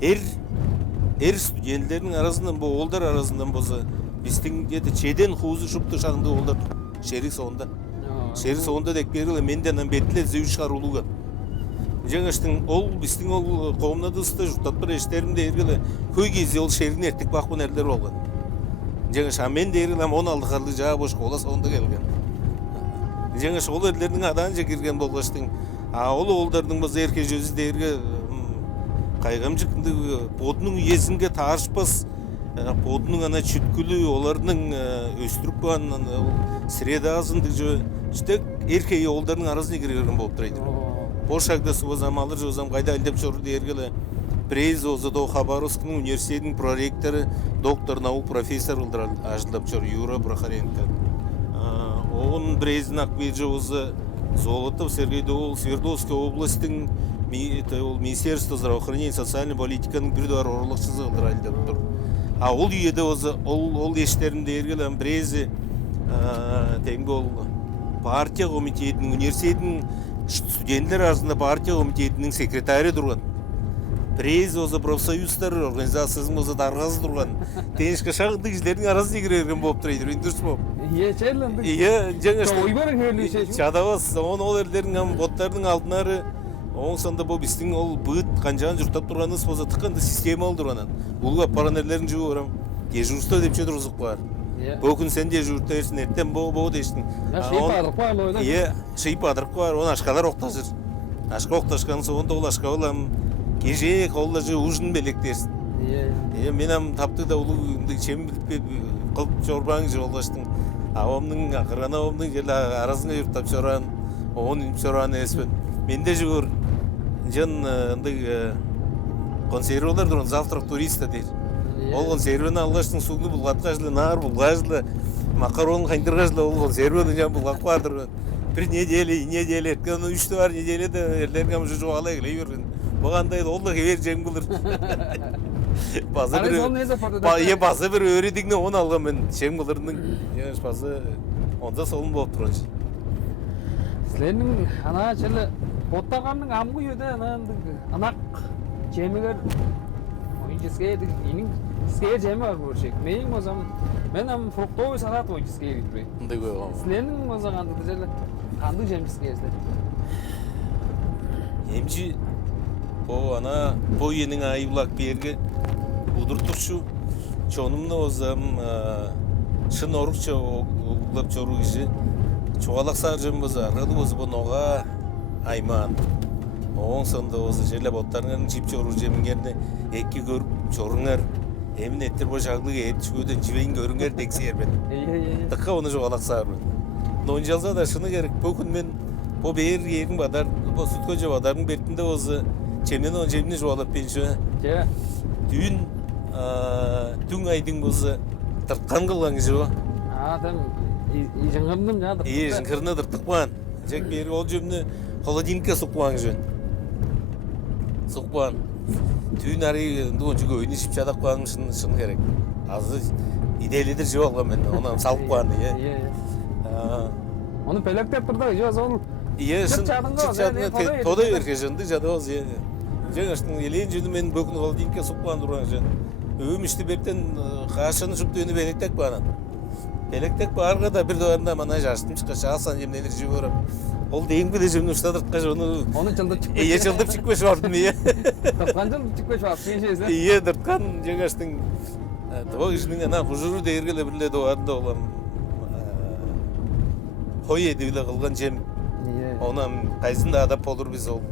эр студенттердин арасынан бу олдар арасынан болсо биздин где-то чеден хуузу шупту шагында олдар шерик соонда. Шерик соонда деп бериле менден бетле зүй чыгарылууга. Жаңаштың ол біздің ол комнатасында жұрттатпыр ештерімде ергілі көй кезде ол шерін әртік бақпын әрлер болған. Жаңаш мен де ергілі 16 қарлы жағы бош қола соңында келген. Жаңаш ол әрлердің аданжа кірген болғаштың. Ол олдардың бізі ерке жүзі де ерге қайғам жықынды подының есінге тарышпас, подының ана чүткілі олардың өстіріп баған среда азынды жүстек ерке олдардың арасына кірген болып тұрайды. Бошакта сузам алыр жозам кайда илдеп чору дергеле прейз озодо Хабаровскның университетінің проректоры доктор наук профессор улдар ажылдап чор Юра Брахаренко. Onun прейзин акбеже озы Золотов Сергей Доул Свердловской областың Министерство здравоохранения и социальной политиканың бирдуар орлыкчысы улдар илдеп тур. Ол үйеде озы ол ештерин дергеле прейзи теңге ол партия комитетінің университетінің студенттер арасында партия комитетінің секретары тұрған. Прейз озы профсоюздар организациясының озы дарғазы тұрған. Тенішкі шағынды кішілердің арасында кірерген болып тұрайды. Үндірс болып. Жаңашты. Чадавас. Ол ерлердің боттардың алтынары. Оң сонда бұл біздің ол бұд қанжаған жұрттап тұрғаныз болса тыққанды системалы тұрғанан. Бұлға паранерлерін жүгі орам. Дежурство деп чөді рұзық бар. Бөгін сен дежурта ерсін, әрттен бұл дейсің. Шейпадырық бар ойна? Шейпадырық бар, оны ашқалар оқтасыр. Ашқа оқташқаны соғында ол ашқа олам кежек, олар жы ұжын белек дерсін. Мен тапты да ұлы чем қылып жорбаң жы олғаштың. Авамның, ақырған авамның жерлі арасына жүрттап жоран, оғын үніп жоран еспен. Мен де жүгір, жан консервалар тұрын, завтрак туриста дейір. Ол консерваны алғаштың суғны бұлғатқашылы, нар бұлғашылы, макарон қайындырғашылы, ол консерваны жан бұлғақ бардыр. Bir neделе, өткен 3 var neделе де ерлерін қамы жүжу ала келей өрген. Бұғандай ол да кевер жем бұлыр. Басы бір өредігіне оны алған мен жем бұлырының. Басы онда солын болып тұрыншы. Sizlerning ana çele bottağanның amgı yöde anak cemiger oyuncuske inin ske cemi var bu şey. Neyin o zaman ben am fruktoy salat oyuncuske gibi. Ындай койгом. Sizlerning o zaman da çele kandı cemiske izler. Эмчи о ана бо енің айылак берге удуртурчу чонумна озам шын орукча углап чору киши чугалак саржым боза аргады боза бо нога айман оң сонда оза желе боттарыңын жип чору жемиңерне эки көрүп чоруңар эмин эттер бо жаглык эт чүгөдөн жибейин көрүңер дексербет тыкка оны чугалак сарбын нон жалса да шыны керек бу күн мен бо бээр ерин бадар бо сүткө же бадардың бертинде оза чемнен он жемни жуалап бенчү Ke Dün dün aydın bozu tırtkan kılgan kişi o. adam ijingimdim ya. İyi kırına tırtıkman. Jek beri ol cümle холодильникке sokman kişi. Sokman. Dün arayı dün çünkü oyunu şip çadak koymışsın şunu gerek. Azı idelidir jö algan ben ondan salıp koyandı ya. Iya. Onu pelektep turda yoz onu. İyi şın çadınga çadına toda erkejindi jada oz ya. Жаңаштың елен жүні мен бөкін холодильникке соққан тұрған жан. Өйім ішті берттен қашыны жұпты өні белектек бағынан. Белектек бағарға да бір доғарында мана жаштым шыққа шағасан жемнелер жеп өріп. Ол дейін бі де жемні ұштадыртқа жоны. Onu çıldırıp çıkmış. Ие жылдып шықпеш бардым ие. Toplan çıldırıp çıkmış var. Sen şey izle. Ие дыртқан жаңаштың тоғы ішінің ана құжыру дейіргелі бірле доғарында олам. Қой еді біле қылған жем. Онам қайсында адап болыр біз ол.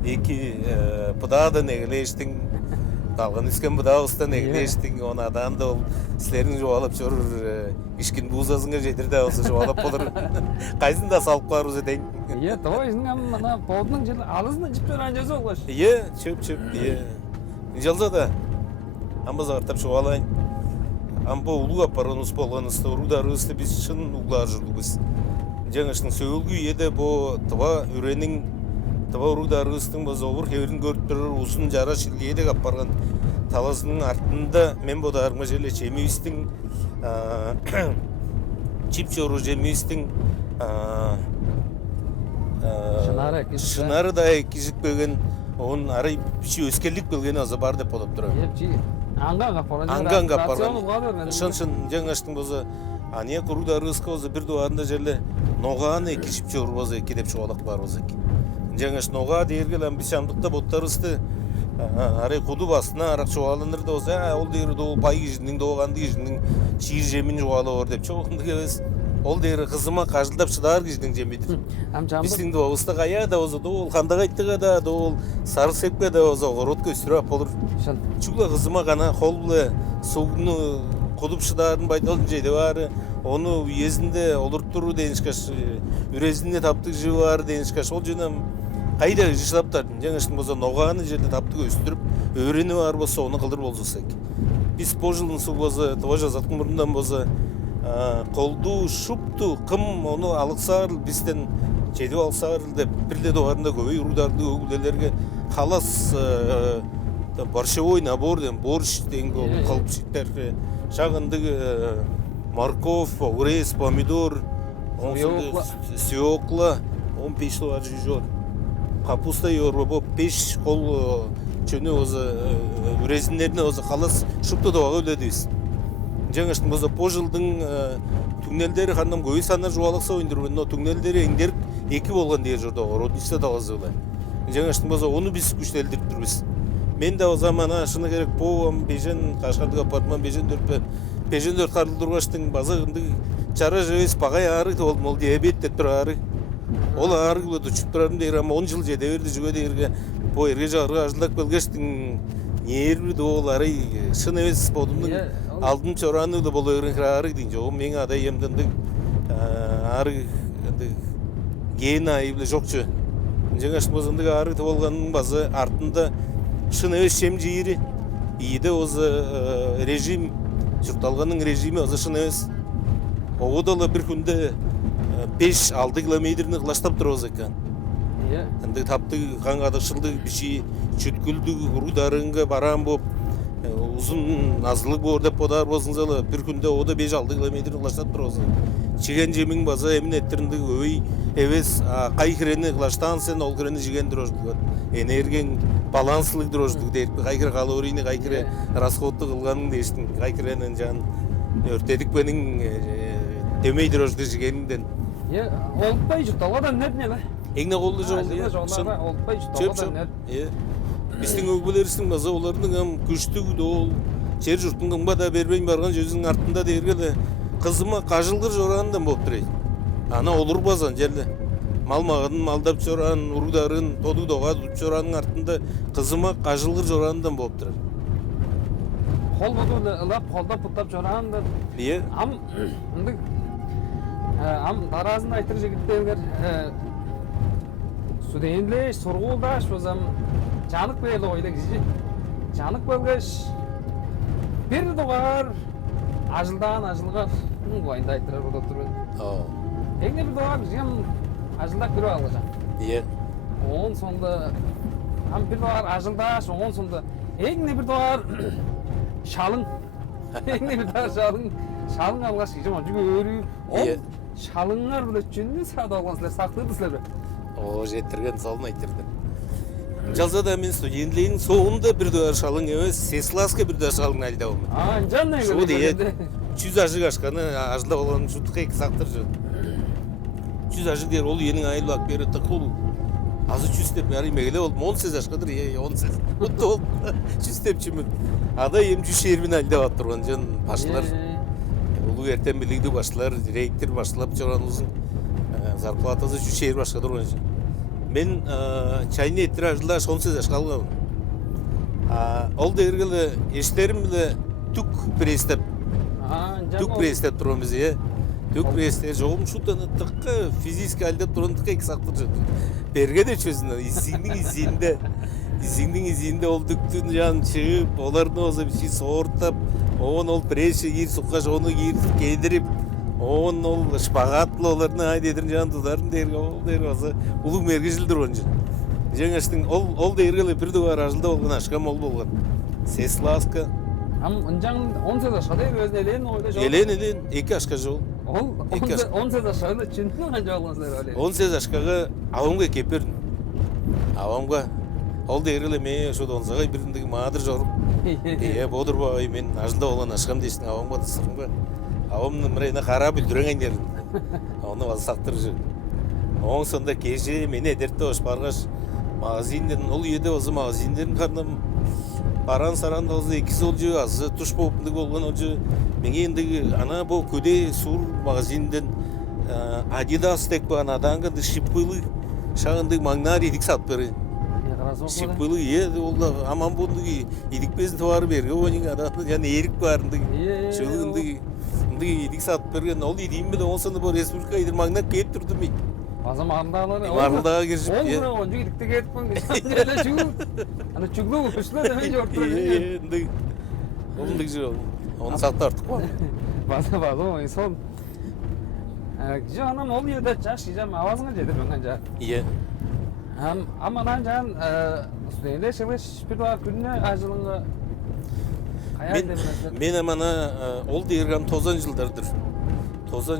Эки пыдадан эгелештиң, талган үскен пыдабыздан эгелештиң, оны адан да ол силерин жуалап жүрүр, ишкин буузасыңар жетирде болсо жуалап болор. Кайсын да салып коярбыз этең. Iya, toy izin ana podның жыл алызны жип берген жазы олғаш. Ие, чөп, ие. Жалза да. Амба загартап жуалайын. Амба улуга паранус болгонусты, урударыбызды биз шын углаар жүрдүбүз. Жаңаштың сөөлгү еде бо тыба үренің Таба урударыбыздың бо зобур хебирин көрүп турар узун жара шилгейде кап барган таласынын артында мен бодарыма желе чемибиздин чип чору жемибиздин шынары да кижикпеген онун ары бичи өскерлик белгени аза бар деп болуп турат. Анған капаран. Анған капаран. Шын жаңаштың боза ания урударыбызга боза бир дуарында желе ногааны кишип чору боза эки деп чугалак бар боза эки. Жаңаш нога дейіргел амбисандықта боттарысты арай құды басына арақ жоғалыныр да олса ол дейірі ол бай кежінің доғанды кежінің шиыр жемін жоғалы бар деп чоғынды кебес ол дейірі қызыма қажылдап шыдар кежінің жемейдір біздің доғысты қая да олса ол қандақ айттыға да ол сары сепке да олса ғоротқа үстірі ап болыр чугла қызыма ғана қолбылы суғыны құдып шыдарын байталын жейді бары оны уезінде олырып тұру дейіншкаш үрезінде таптық жи бар дейіншкаш ол жөнем қайда жишлаптардың жаңаштың болса ноғаны жерде таптығы өстіріп өрені бар болса оны қылдыр болсақ біз по жылын су болса това жазатын бұрындан болса қолду шупту қым оны алықсар бізден жеді алсар деп бірде доғарында көбей ұрударды өгілдерге қалас борщевой набор ден борщ деген қалып шеттерге шағындығы морковь, огурец, помидор, свекла, он пешло жжет. Капуста йор, бо пеш кол чөне оза үрезинлерне оза халас шупта да өлөдүбүз. Жаңаштын боза по жылдың түңнелдери кандам көй саны жуалыкса ойндырбын, но түңнелдери эңдерip эки болгон дер жордо родница да азылы. Жаңаштын боза onu биз күчтөлдүрүп турбуз. Мен да о замана шыны керек по бежен Кашкардыга апартман бежен дөрпө Пежендер қарылдырғаштың базығынды чара жөйіз пағай арық ол диабет деп тұр арық. Ол арық өт ұчып тұрарым дейір, ама 10 жыл жеде берді жүге дейірге по ерге жағырға ажылдақ белгештің нербіді ол арық шын емес бодымның алдым чораны да бол өрін кіра арық дейін жоғым мен адай емдіңді арық кейін айыблы жоқ жө. Жаңашын бозындығы арық болғанның базы артында шын емес шем жейірі иді өзі режим Жұрталғанның режимі азышын емес. Оғыдалы бір күнде 5-6 километріні қылаштап тұр өз екен. Әнді тапты қаңғадықшылды біші чүткілді ұрударыңға баран боп, ұзын назылық бор деп бодар бозыңзалы. Бір күнде ода 5-6 километріні қылаштап тұр өз. Чеген жемің база емін еттерінді өй эбес кай кирени кылаштан сен ол кирени жиген дрождуган энергияң баланслык дрождуг дейт кай кире калорийни кай кире расходту кылганын дештин кай киренин жан өртедик менин төмөй дрожду жигенинден Oltpay jutalada net ne be? эңне колду жол Oltpay jutalada net. биздин өгбөлөрүбүздүн база олардын ам күчтүү доол жер журттун кымга да бербейм барган жүзүнүн артында дээрге эле кызыма кажылгыр жорандан болуп турайт ана олур базан жерде мал магын малдап жоран урударын тоду дога туп жоранын артында кызыма кажылгыр жорандан болуп турат Kol budu ılap kolda putlap çoran da. Am ındık am tarazın aytır jigitler Südeynle sorguldaş ozam canık böyle oyla gizi. Canık bolgaş bir doğar ajıldan ajılga boyunda aytırır burada turur. Egne bir doğar jam ajıldak bir alacağım. Onun sonunda ham bir doğar ajıldaş onun sonunda egne bir doğar şalın. Egne bir doğar şalın. Şalın algaç gijim onu görü. Şalınlar bile çünni sağda algansızlar saklıydırsızlar be. O жетtirген салын айтырды. Жалзада мен студентлигин соңунда бир дөгөр шалың эмес, сесласка бир дөгөр шалың айда болмун. Жанна Шу дейт. 100 ажык ашканы ажылда болгон шутка эки сактыр жөн. 100 ажык дер ол энин айылбак бери тыкыл. Азы 100 деп мери мегеле болдум. 10 сез ашкадыр, 10 сез. Утта бол. 100 деп чүмүн. Ада эм 120 айда бат турган жөн башлар. Улуу эртен билигди башлар, директор башлап жоран зарплатасы 120 башка турган жөн. Мен чайны этиражда 18 жашка алгам. Ол дергеле эштерим биле тук престеп. Тук престеп турабыз, Тук престеп жогум шутаны тыкка физически алдап тургандыкка эки сактыр жөн. Берге де чөзүн, изиңдин изинде ол туктун жан чыгып, оларды болсо биши соортап, ол прессе кийип суккаш ону кийип кийдирип, ол шпагатлы олардын айдедирин жан тударын дерге болсо улуу мергежилдир онжу. Жеңештин ол дергеле бир дөгөр ажылда болгон ашкам ол болгон. Сесласка. Ынжаң 10 сез ашка дейм өзүнө элен ойдо жок. Элен 2 ашка жол. Ол 10 сез ашканы чынтын канча алгансыздар эле. 10 сез ашкага авамга кеп бердим. Авамга ол дергеле мен ошо донсагай бириндиги маадыр жоруп. Бодурбай мен ажылда болгон ашкам дейсиң авамга да сырымга. Авамдын мырайына карап үлдүрөң эндерин. Оны балсактыр жөн. Оң сонда кеше мени эдертте ош баргаш магазинден ол үйдө өзү магазиндерин кардым. Паран саран да өзү эки солжу азы туш болуптук болгон олжу. Менге эндиги ана бу көдө сур магазинден Adidas деп анаданга шиппылы шагындык маңнар идик сатып берди. Шиппылы ол аман болдуги идик безин товары берге онун адатын жана эрик баарындык. Чылындык идик сатып берген ол идим биле онсондо бу республика идир маңнап келип турду мен. Азам андагылар. Мардага киришип. Ол онжу идикте кетиппин. Эле чугу. Ана чугу учлар демей жоктур. Ондук жол. Onu sattı artık var. Bazı o insan. Canım oluyor da çalışacağım avazına cedir bence. İyi. Ama lan can süreyle çalış bir daha gününe acılığına hayal demezler. Men amana ol diyergem 90 yıllardır. 90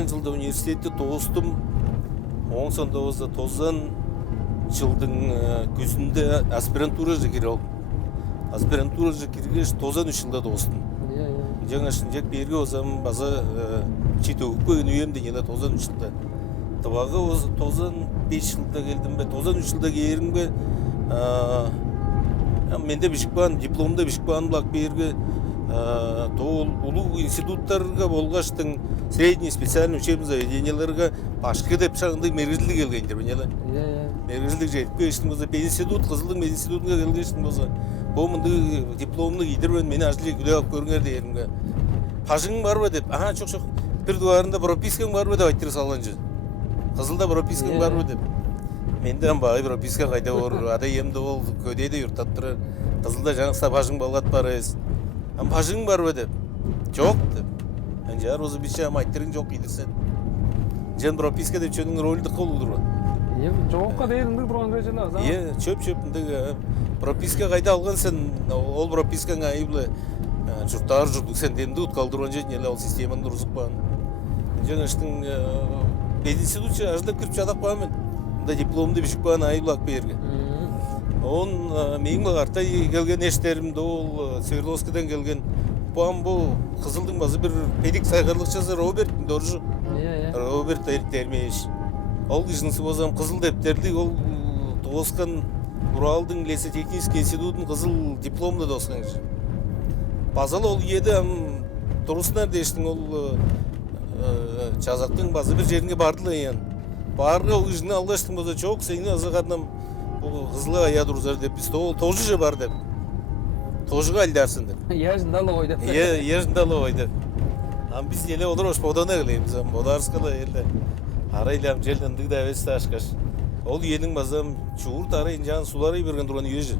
yılda üniversitede dostum. 19'da 90 yılın күзүндө аспирантурага кире алдым. Аспирантурага киргеш 93 жылда достум. Жаңашын жек берге озам база чит өгүп көгөн үйөм деген 93 жылда. Табагы 95 жылда келдим бе, 93 жылда келгенге менде бишикпан, дипломда бишикпан булак берге тол улуу институттарга болгоштун средний специальный учебный заведенияларга башкы деп шагында мергизилик келгендер менеле. Мергизилик жетип келиштин болсо институт, Кызылдын мединститутуна келгештин болсо бомунду дипломну кийдирбен мени ажылы күлөп алып көрүңөр дегенге. Пажың барбы деп, жок. Бир дуарында пропискаң барбы деп айтыр салган жөн. Кызылда пропискаң барбы деп. Менден багы прописка кайда бар? Ада эмде бол көдөйдө юртат турар. Кызылда жаңса пажың болгат барабыз. Пажың барбы деп. Жок деп. Анжар өзү бичем айтырың жок кийдирсен. Жен прописка деп чөнүң ролду колдурат. Жокка дейиндик турган жерде. Чөп-чөптүндө прописка кайда алган сен? Ол пропискаңа айблы журттар журдук сен демди уткалдырган жөн эле ол системаны дурузукпаган. жаңаштың мединститутчы аждап кіріп жатақ бармын. Мында дипломды бішік баған айылақ берге. Он менің бағартай келген ештерімді ол Свердловскідан келген. Бұған бұл Қызылдың базы бір педик сайғарлықшасы Роберттің доржы. Роберт Термеш. Ол кішінісі бозам Қызыл дептерді ол тоғысқан Уралдың лесотехнический институтын Қызыл дипломды доғысқан кіші. Базалы ол еді тұрысынар дештің ол жазақтың базы бір жерінге бардылы ең. Барға ол кішіні алдаштың боза чоқ, сені азығадым Қызылы аядырузар деп біз ол тожы же бар деп. Тожыға әлдерсін деп. Ежіндалы ойды. Ежіндалы ойды. Біз еле одыр ош боданы ғылейміз. Бодарскалы елі. Арайлам желдіңдік да әвесті ашқаш. Ол елің базам чуғырт арайын жаңын суларай берген тұрған ежі.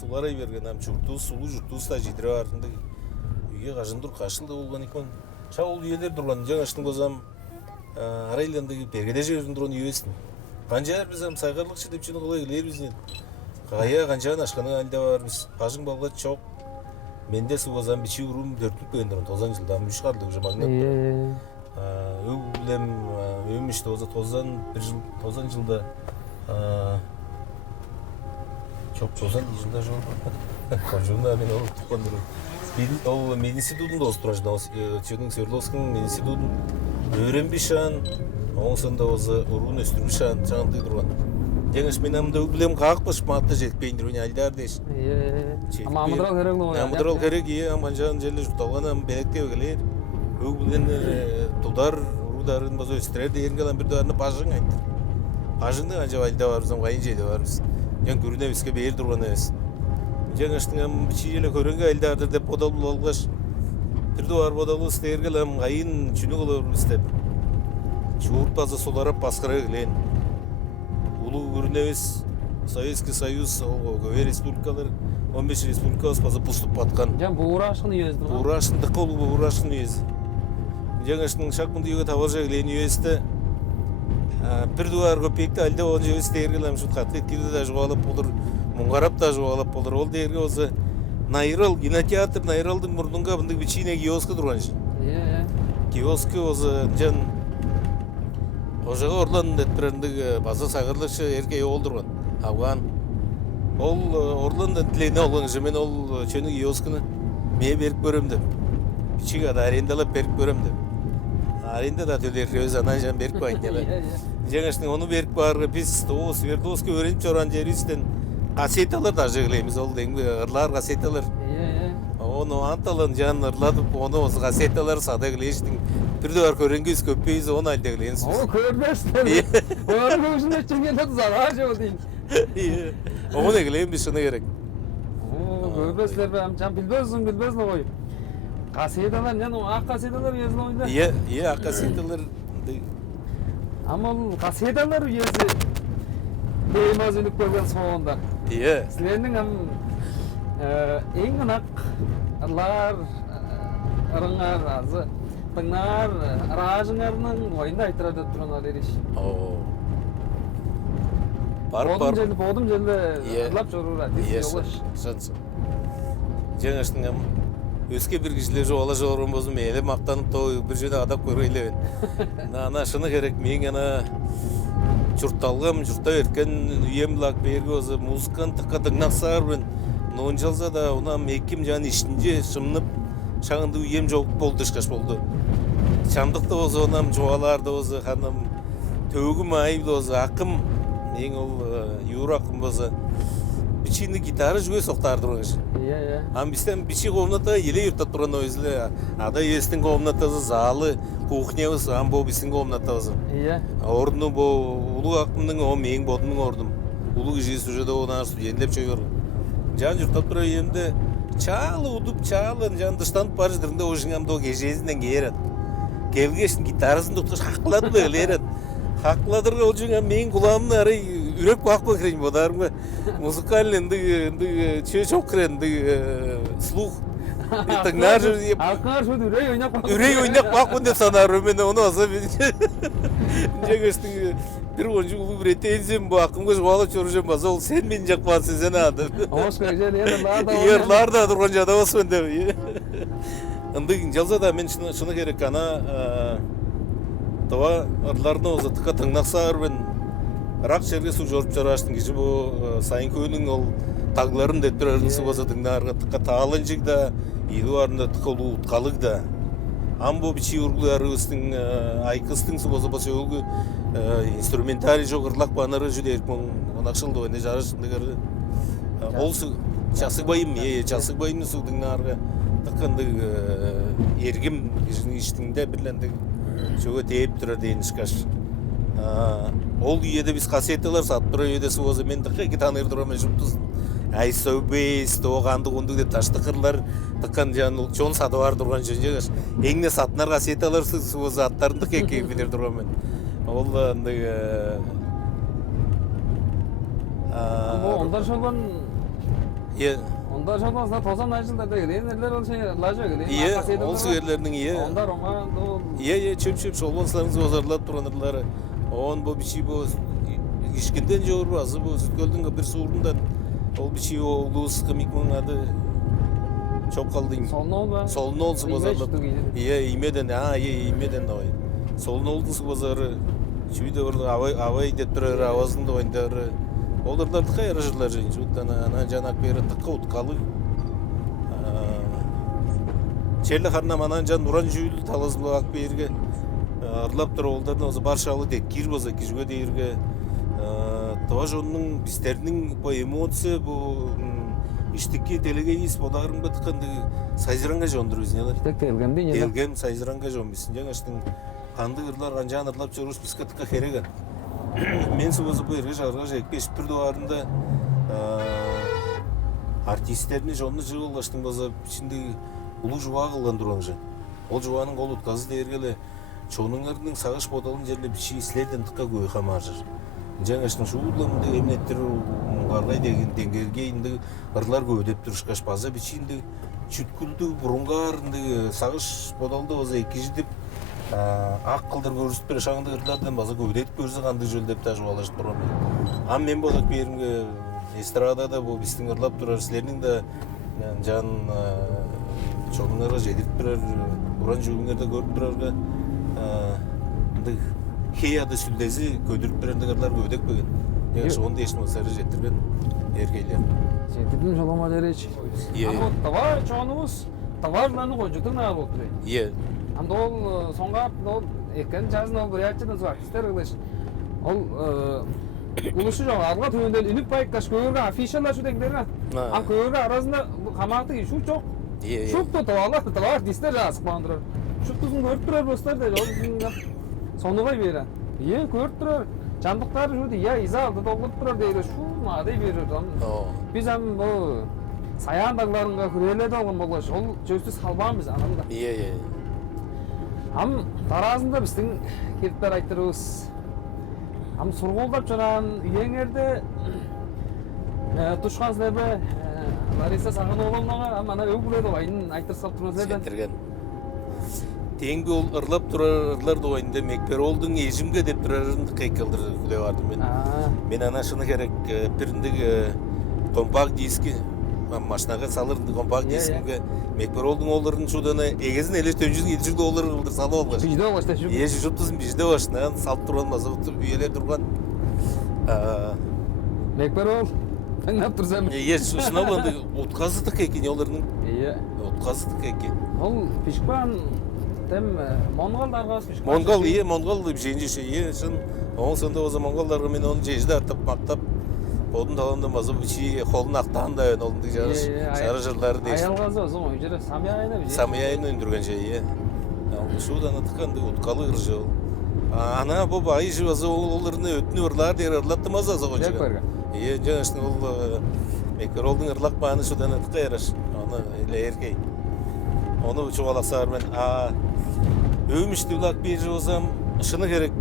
Суларай берген чуғырту, сулу жұрту ста жидірі артынды. Үйге қажындыр қашылды болған екен. Ча ол елер тұрған жаңаштың базам арайландығы бергеде жердің тұрған үйесін. Қанжар біз сайғарлықшы деп чүні қылай ғылер бізден. Қағая қанжағын ашқаның әлде бар біз. Қажың балға чоқ. Менде су базам бичи ұрым 4-лік бөйіндірін 90 жылдан мүш қарды уже магнат. Өглем өмішті оза 90 жылда чоқ 90 жылда жол. Қожуына мен ол тұқпандырым. Ол мединститутын да осы тұражды. Чөдің Свердловскінің мединститутын өренбі шан. Оң сонда осы ұруын өстірмі шан жаңынды тұрған. Жаңыш мен амда өглем қақпыш матты жетпейіндір өне әлдер дейш. Амадырал керек лу. Амадырал керек, аман жағын желі жұталған бәлекте өгілер. Өглен тұдар ұрударын базы өстірерді ерінген бір дұғарыны пажың айтты. Пажыңды қанжа әлде барымыздан қайын жейді барымыз. Жаң көріне бізге бейір тұрған әвес. Жаңыштың біші желі көрінге әлде ардыр деп бодалу алғаш. Бір дұғар бодалу істергел қайын чүні қылыр істеп. Чуғырт базы соларап басқыра кілен. Улу көрінеміз Советский Союз, Говер республикалар, 15 республикасы базы пұстып батқан. Жаң бұғырашын үйезді ма? Бұғырашындық қолы бұғырашын үйезді. Жаңаштың шақмынды үйге табаржа кілен үйезді. Бір дуар көпекті әлде оған жөйесті ергелем шут қатты еткелді да жоғалып болыр, мұңғарап да жоғалып болыр. Ол да ерге осы Найрал, кинотеатр Найралдың мұрныңға бұндық бічіне киоскы тұрған үшін. Киоскы осы жан Ожаға Орлан дәтпіріндік базы сағырлықшы еркей олдырған, Афган. Ол Орландан тілейіне олған жымен ол чөні киоскыны мeye беріп көрім деп. Кішік ады арендалап беріп көрім деп. Аренда да төлерге өз анан жан беріп қойын деп. Жаңаштың оны беріп бары біз Свердловский өреніп жоран жерістен қасеталар да жығылаймыз. Ол деңгі ұрлар қасеталар. Оны анталын жан ұрладып, оны осы қасеталар сада кілештің. Бірді бар көрінгіз көппейіз, оны әлде кілейінсіз. О, көрместер. Олар көшінде чүнгенде тұзаға жау дейін. Оны кілейін біз шыны керек. Көрместер бі, жан білбездің ғой. Қасеталар, жан ақ қасеталар езін ойында. Ақ қасеталар. Ama kasedalar üyesi değmez ünlük bölgen soğunda. Sizlerinin en gınak ırlar, ırıngar, azı, tınlar, aracınlarının oyunda aytıra döp duranlar eriş. Bodum jelde ırlap çoruğura, desi yoluş. Жаңаштың өске бір кішілер жоғала жоғырын бозым әлі мақтанып той бір жерде адап көргейлебен. Ана шыны керек мен ана жұртталғам, жұртта еркен үйем лак берге өзі музыканы тыққадың нақсарбын. Нон жалса да ona мекким жаны ішінде шымнып шаңынды үйем жоқ болды ешқаш болды. Шамдықты өзі онам жоғаларды өзі қаным төгім айып өзі ақым мен ол юр ақым өзі. Бичini gitarı жүге соқтарды тұрғыш. Bizden biçi komnata yele yurtta turan özle. Ada yestin komnatası zalı, kuhnyamız bu bizim komnatası. Ordunu bu ulu aklımın o meğin bodunun ordum. Ulu gücü sujada ona yenilep çöyor. Can yurtta turan yemde çağlı udup çağlı can dıştan parızdırında o jingamda o gecezinden geyerat. Gelgeştin gitarasını tutmuş hakladı böyleyerat. Hakladır o jingam meğin kulağımın arayı ürep bakma kırayım bodarım. Музыкальный çok kırındı слух. Tınlar Arkadaş bu ürey oynak bak. Ürey oynak bak diye sanarım ben onu asa bir. Cegestің bir oyuncu ulu bir tenzim bu akımga жуалы çoracağım basa ol sen men jakpansın sen adı. Hoş geldin yerler da. Yerler da durgan jada olsun деп. ынды жалза да мен шыны керек ана тава ырларына оза тыка тыңнаксаар мен rak жерге су жоруп жараштын киши бу сайын көөнүң ол тагларын деп турарын су болса тыңнаарга тыка таалынжык да идуарында тыка улуу уткалык да амбо бичи ургуларыбыздын айкыстың су болса болса өлгү инструментарий жок ырлак банары жүдерик онакшылды ойне жарышындыгыр ол су часыгбайым часыгбайымны су тыңнаарга тыкындык эргим иштиңде бирлендик чөгө тээп турар дейин шкаш ол үйеде биз касиеттелер сатып тура үйеде су болсо мен тыка эки тааныр турамен жуптус ай сөбейс тоганды кунду деп таштыкырлар тыккан жан чон сатып ар турган жөн жегаш эңне сатынар касиеттелер су болсо аттарын тыка эки билер турамен ол андык Onlar şoban е onlar şoban da tozan ajılda renерler ол şey лажа е ол суерлердин Onlar ona чөп шолбонсуларыңыз базарлап туранырлары он бу бичи бу кичкенден жогору азы бу сүткөлдүн бир суурундан ол бичи олуус кимик ады чопкалдың солнолсу базарлап имеден имеден ой солнолдусу базары чүйдө бир абай деп турар авазында ойндары олардар тыка ярыжылар жуттан ана жанак бери тыка уткалы челе харна манан жан уран жүйүлү талас булак берге ырлап туруп олдордун өзү баршалы деп кир болсо кижге дейирге тоже биздердин бу эмоция бу иштикке делегейис бодарын бытканды сайзыранга жондурбуз нелер элгем сайзыранга жонбуз жаңаштын канды ырлар канжаан ырлап жүрүш бизге тыка керек мен субозу бу эрге жарга жекпеш бир дуарында артисттердин жонну жыгылаштын болсо ичинде улуу жубаа кылган тураңжы ол жубаанын колу утказы дээргеле чонуңардын сагыш бодолун жерде бичи силерден тыка көй камажыр жаңаштын шууламды эмнеттер уңгаргай деген деңгээлге инди ырлар көбөдөп турушкаш база бичинди чүткүлдү бурунгаарынды сагыш бодолду болсо экижидип ак кылдыр көрсөтүп бере шаңды ырлардан база көбөдөтүп көрсө кандай жол деп да жубалашып турам ам мен болот беримге эстрадада бу биздин ырлап турар силердин да жан чоңуңарга жетирип турар уран жүүңөрдө көрүп турарга мындай хеяды сүлдези көдүрүп турардык ырлар көбөдөкпөгөн жакшы онду эч нерсеге жетирген эргейлер жетирдим жолома жеречи товар чоңубуз товарларны койжутун ага болуп турат анда ол соңга ол экен жазын ол бурятиядан звак истер кылыш ол улушу жок алга төбөндөн үнүп байкаш көөргө афишалар шудегдер ан көөргө арасында камакты шу жок шукту товар дистер жазып калган турар шуктусун көрүп турар достар дейт сонугай бери көрүп турар жандыктары шуди иза алды толуп турар дейт шу маадай берет биз ам бул саяндагыларынга күрөлөдө алган болгоч ол сөзсүз калбаганбыз анында ам таразында биздин кирттер айтырыбыз ам сургуулдап жаран үйөңөрдө тушкан силербе Лариса Сахановнага ана өгүлөдө айын айтырсап турсаңдар жетирген теңби ол ырлап турар ырларды ойында Мекберолдун эжимге деп турарын кайкылдыр күлө бардым мен ана шыны керек бириндеги компакт диски машинага салырды компакт дискимге Мекберолдун олорун шудана эгезин эле $700 кылдыр салып алган бижде башта жуптусун бижде башынан салып турган мазабыты үйеле турган Мекберол тыңдап турсам шына болду утказдык экен олордун утказдык экен ол пишкан тем монголдарга монгол монгол деп жеңиши шын оң сонда болсо монголдарга мен onu жежде артып мактап Odun talandan bazı bir şey kolun aktan da öyle oldu жарыжырлары değişti. Ayalgazı o zaman önceden Samyay'ına bir şey. Samyay'ına öndürgen şey ya. Şuradan atıkandı utkalı ırjı ol. Ana bu bayı jıvazı ollarını ötünü ırlar diye ırlattımaz azı koca. Jek barga. İyi canıştın ol Mekberol'dun ırlak bağını şuradan atıka yarar. Onu ile erkey. Onu çuvalaksa ben övmüştü ulak bir jıvazam şunu gerek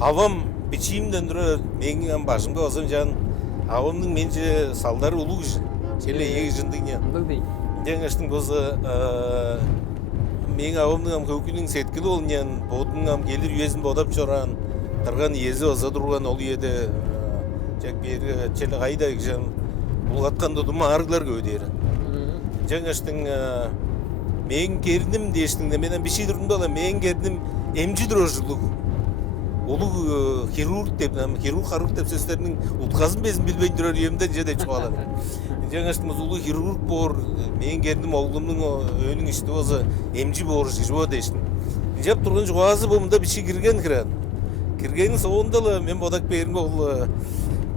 havam biçimden durar mengen başımda olsam can avamның менже салдары улуу киши челе эгижиндин я жаңаштын болсо менин авамның көкүнүн сеткили болнyan бодуң келир үйесин бодап чоран тырган ези болсо турган ол үйеде жак бери челе кайда жан булгатканда дума аргылар көбөдөр жаңаштын Мен кердим дештиңде менен bir şey durumda ala men кердим эмчи дрожжулук. Улуу хирург деп, хирург деп сөздөрүнүн утказын безин билбей жүрөр үйөмдөн же чугалат. Жаңаштымыз улуу хирург бор, мен кердим оглумдун өйүнүн ишти болсо эмчи бор жибо дештим. Жеп турган жугазы бумда bir şey кирген кирен. Киргенин соонда эле мен бодак беринге ол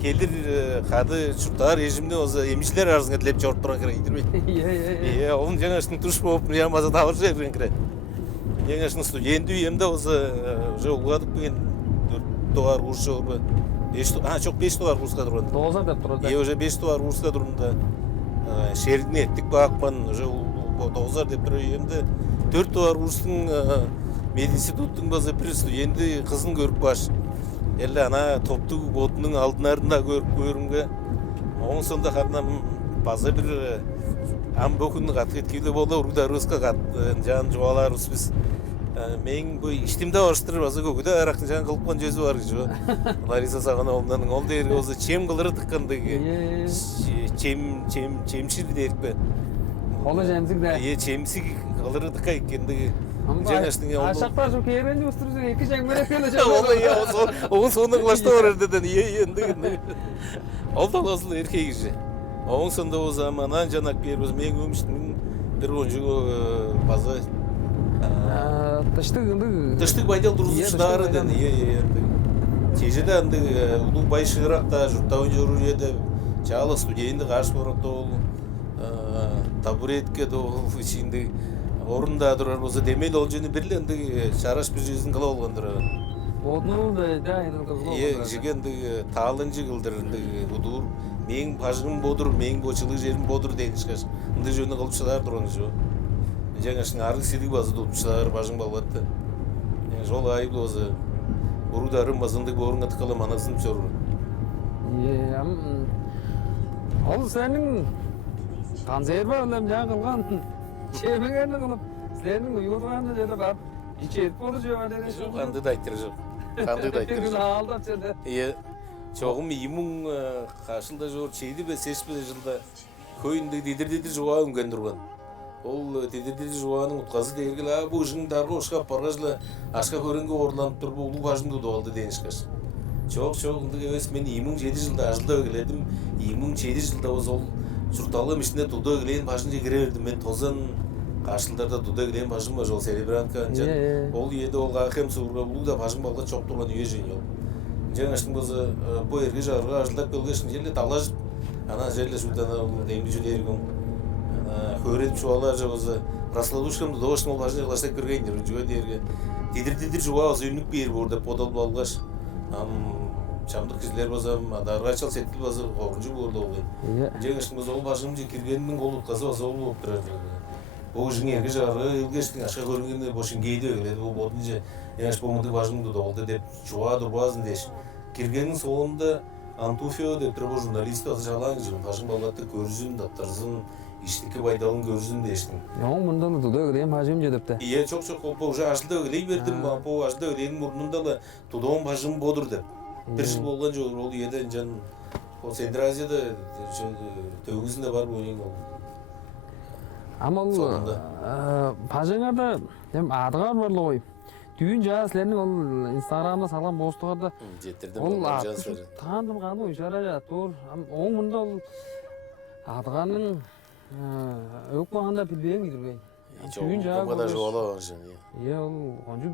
келдир кады чуртар режимде болсо эмчилер арасында тилеп жорп турган кирен идирбейт. Onun жаңаштын туш болуп ямаза табыр жерген кирен. Жаңаштын студенти үйөмдө болсо уже угадып келген 4 туар курс болбу. 5 туар курска турган. 9 деп турат. Уже 5 туар курска турганда шердин эттик баакман уже 9 деп туруп үйөмдө 4 туар курстун мединституттун болсо бир студенти кызын көрүп баш. Эле ана топтук ботунун алдынарында көрүнгө. Onun sonunda kandan bazı bir ambokun kat etkili boldu urda ruska kat jan jualar biz men bu iştimde baştırır bazı köküde arak jan kılıpkan jözü var jo. Larisa sagana ondan ol der ozu çem kılırı tıkkandыгы. Çemçil derip be. Ola jemsik de. Çemsik kılırı tıkka ekendыгы. Aşaklar çok eğlenceli usturucu iki jengmere kıyılacak. Onun sonunda kılaşta var erden. Yendi. Oldu lazım erkeği işi. Onun sonunda o zaman ancanak bir biz men ömüştüm bir oyuncu bazı Тыштык байдал duruzuşları den. Тежеде анды улуу бай шыгыракта журтта ойнору еді. Чалы студенті қаршы баракта ол табуретке де ол içinde орында турар болсо демел ол жөнү бирленди шараш бир жүзүн кыла болгондур. Одну да инде жигенди таалынжы кылдырынды будур. Мен бажым бодур, мен бочылык жерим бодур дейишкеш. Ынды жөнү кылыпчылар турган жо. Жаңашын аргы сидик базы тутмуштар бажың балбатты. Жол айып болсо урударын базынды борунга тыкалам анасын чору. Ол сенин канзер бар элем жаңы кылган. Чебегенди кылып, силердин уйгурганды жерде барып ичет болду же бар эле. Жок, андай да айтыр жок. Андай да айтыр жок. Алдап жерде. Чогум имун кашылда жор чейди бе сеспе жылда көйүндө дидир жуа үнгөн турган. Ол дидир жуанын утказы дергел а бу жың дарга ошка паргажла ашка көрөнгө орланып туруп улуу бажымды долду дейишкеш. Чок ынды эбес мен 27 жылда ажылда келедим. 27 жылда ол журталым ишине тудо келейин башынча кире бердим. Мен тозан кашылдарда тудо келейин башым бар жол Серебрянка. Ол үйдө ол акем сууга улуу да башым балга чок турган үй жөн ол. Жаңаштын болсо бу эрге жарга ажылдап келгешин жерде талашып ана жерде шутана демби жүлөргөн. Ана хөрөт чуалар же болсо раскладушкамды добошун ол башына кылаштап киргендир жөө дерге. Дидир жуа өзүнүк бер борда подол болгаш. Çamdık kızlar bazam, dargaçal setli bazı koruncu borda oldu. Жаңаштын ол башымды киргенин кол уткасы база болуп турат. Бу жың эрге жары илгештин ашка көрүнгөндө бошун кейде келет. Бу бодунча яш помуды башымды долду деп чуа турбазын деш. Киргенин соонда Антуфио деп турбу журналист азжалаң жын башым балатты көрүзүн, даптырзын, иштики байдалын көрүзүн дештин. Yoğun bundan da tudo gideyim hacım jedipti. Çok bu уже ажылда өлей бердим, bu ажылда өлейдин мурнунда да тудоон башым бодур деп. Bir жыл болгон жок, ол үйдөн жан ол Центр Азияда төгүзүндө бар ойнойн ол. Ama pajаңарда hem адыгар барлы ой. Дүйүн жаа силердин ол Инстаграмда салган посттугарда жетирдим ол таандым каны ой жаражат. Туур. Оң мында ол адыганын өк баганда билбейм кирбейм. Дүйүн жаа да жоло ошон. Ол конжу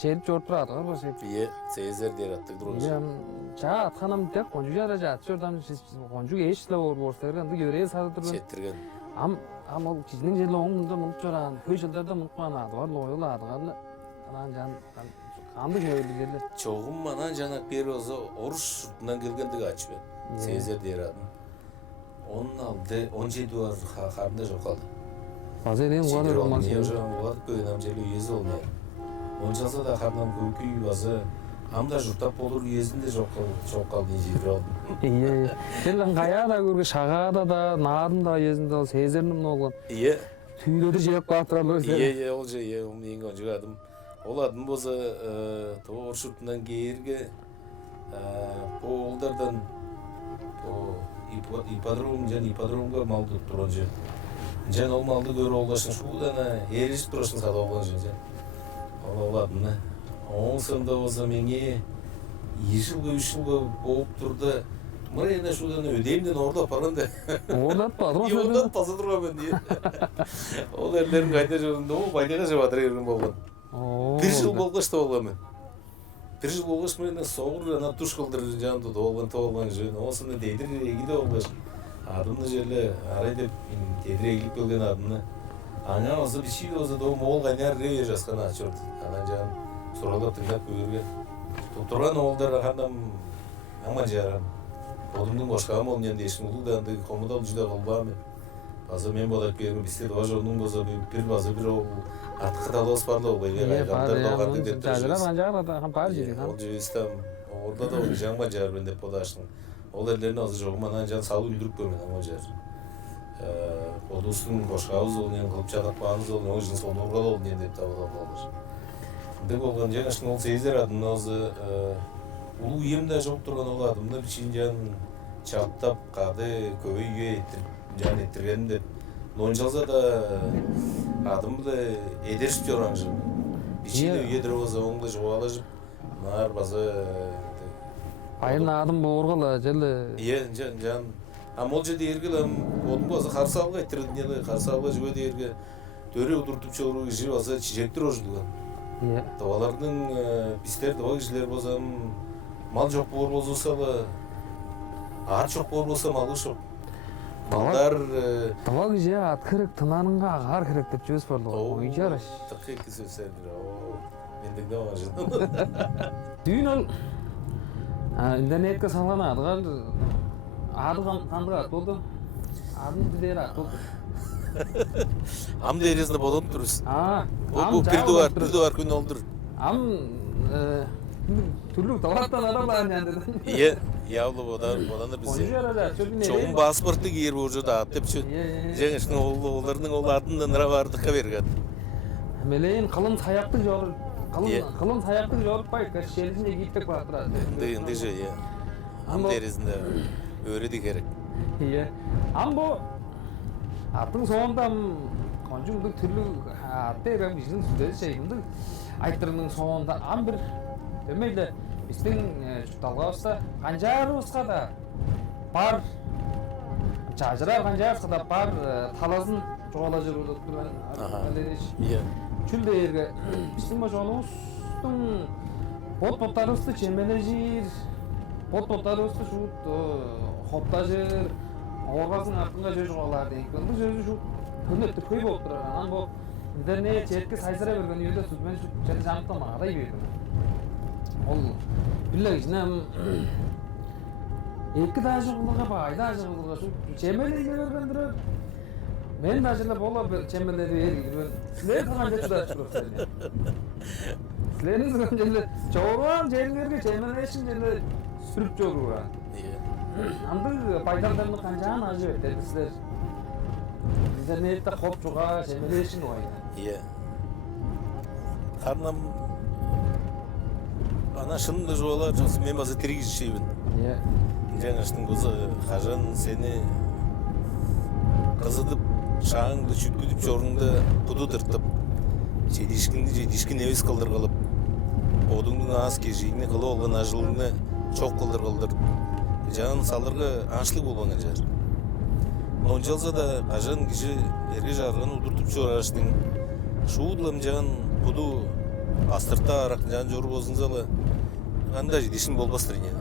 челип жорп турат адыгар баш. Цезарь дер аттык дурус. Жаа атканам деп конжу жаражат. Жордам конжу эшиле болборсер анды көрө сатып турган. Четтирген. Ama o kişinin жерде оң мында мынып жоран, көй жылдарда мынып кана адыгар лойыл адыгар анан жан канды көйлү жерде. Чогум анан жанак бери болсо Оруш журтунан келгендиги ачып ед. Цезарь дер атын. Onun aldı 17 var harında жок калды. Bazı dedim var olmaz. Я уже вот көйнам желе үйөзү болмай. Ончалса да харнам көкүй базы амда журтап болур үйөзүндө жок калды жери ал. Сен каяда көргө шагада да наадында үйөзүндө ол сезерним болгон. Түйлөдү жеп калтыралар. Ол же мен жыгадым. Ол адым болсо тоор шуртунан кээрге полдардан ипподром жана ипподромго мал туруп турган жер. Жан ол малды көрі олашын шудана ережіп тұрашын сада олған жан. Ол оладына. Оң сында болса менге 2 жылғы 3 жылғы болып тұрды. Мырайына шудана өдемден орда паранда. Ордат па? Ордат таза тұрған дейі. Ол әлдерін қайта жүрінде ол байдайға жабатыр ерін болған. 1 жыл болғашта болған мен. 1 жыл болғаш мен соғыр ана туш қылдыр жанды толған жөн. Осыны дейдір егіде болғаш. Адымны жерлі арай деп тедір егіліп келген адымны. Аңа осы бішейді осы доғым ол қайнар реве жасқан açырды. Ана жағын сұралап тыңдап көрген. Тұрған олдар қандам аңа жарған. Odumdun boşkağım olun yani değişim oldu da andı komuda oluşu da kalbağım. Bazı men bodak berim bizde doğa jolunun boza bir bazı bir o artık kıtalı osparlı oldu. İyi par ya. Tadına bancar da ham par jedi. O cüstem orada da olacağım bacar ben de podaşın. Ol ellerini azı joğumadan can salı üldürüp görmen ama jar. Odustun boşkağız olun yani kılıp çadak bağınız olun o jın sonu orada olun yani dep tavada olur. Dep olgan жаңашын ол сезер адымны azı Ulu uyumda çok durgan ol adımda biçincan çattap kadı köyü can ettirgen de nonjalza da adımı da ederip yorancı. Biçinde üyedir olsa onunla joğalajıp nar bazı Ayın adım bu orgalı jeli. Iye can amolca dergilam odun bazı karşı alga ettirdin yeli karşı alga jüve dergi döre udurtup çoğuru jir bazı çiçektir ojulgan. Iye. Tavalardın bizler dava kişiler bozam mal çok bor bozulsa da at çok bor bolsa malı çok. Mallar Tava gije at kırık tınanınga ağar kırık dep jüz bardı. Oyuncu araş. Tıkı iki sözlerdir o. Mendikde var. Düğün ol. İnternetke salgan adıgar. Adı kandıga oldu. Adını bizer at oldu. Am derizinde bolon turuz. Bu bir duvar gün oldur. Am türlü tavattan adamlar yani. İyi. Yavlu odan da bize. Çoğun pasportu giyer burcu da atıp şu. Жаңышның олардың ол атында нара бардыққа берген. Meleğin kalın sayaklık yorur. Kalın sayaklık yorur pay. Şerisinde gittik var durad. Indi же ya. Am derizinde öğredi gerek. İyi. Am bu atın sonunda konjungduk türlü atı ben bizim sürdüğü şeyimdi. Aytırının sonunda am bir demeyle bizden şu dalgavsta kancarımızga da бар çajırar kancarımızga da бар talazın çoğalacır olup duran. Iya. Çülde yerge bizim başonumuzun bot-botlarımızды çembelecir, bot-botlarımızды şut hoptajır, orgasın артында жөө жоғалар дейін. Bu sözü şu hürmetli köy болып тұрар. Анан bu internet çetke sayсыра берген үйде сүзмен жері жанықтаман адай берді. Ол billahi жинам екі дажығылыға ба, айда жығылыға şu çembeleyge bергендір. Men dajıla bola çembelleri vergir. Sizler falan da çıkıyor sizler. Sizlerin zırhınca çoğuran çembellerge çembeleşin жерде sürüp çoğuruğa. Andır paydarlarını kancan acı etedi sizler. İnternette hop çoğa çembeleşin oyna. Iya. Karnam ana şunu da жоғалар жоқсы мен база тиргиз шейбин. Iya. Жаңаштың көзі қажан сені қызыдып шағыңды чүткүдүп чорыңды куду тыртып жедишкин эбес кылдыр кылып одуңдун аз кежигине кылып алган ажылыңды чок кылдыр кылдырып жагын салырга анчлык болгон жер онжалса да кажан киши эрге жарган удуртуп чыгараштың шуудлам жагын куду астырта арак жан жору болсунсала кандай жедишин болбастыр эне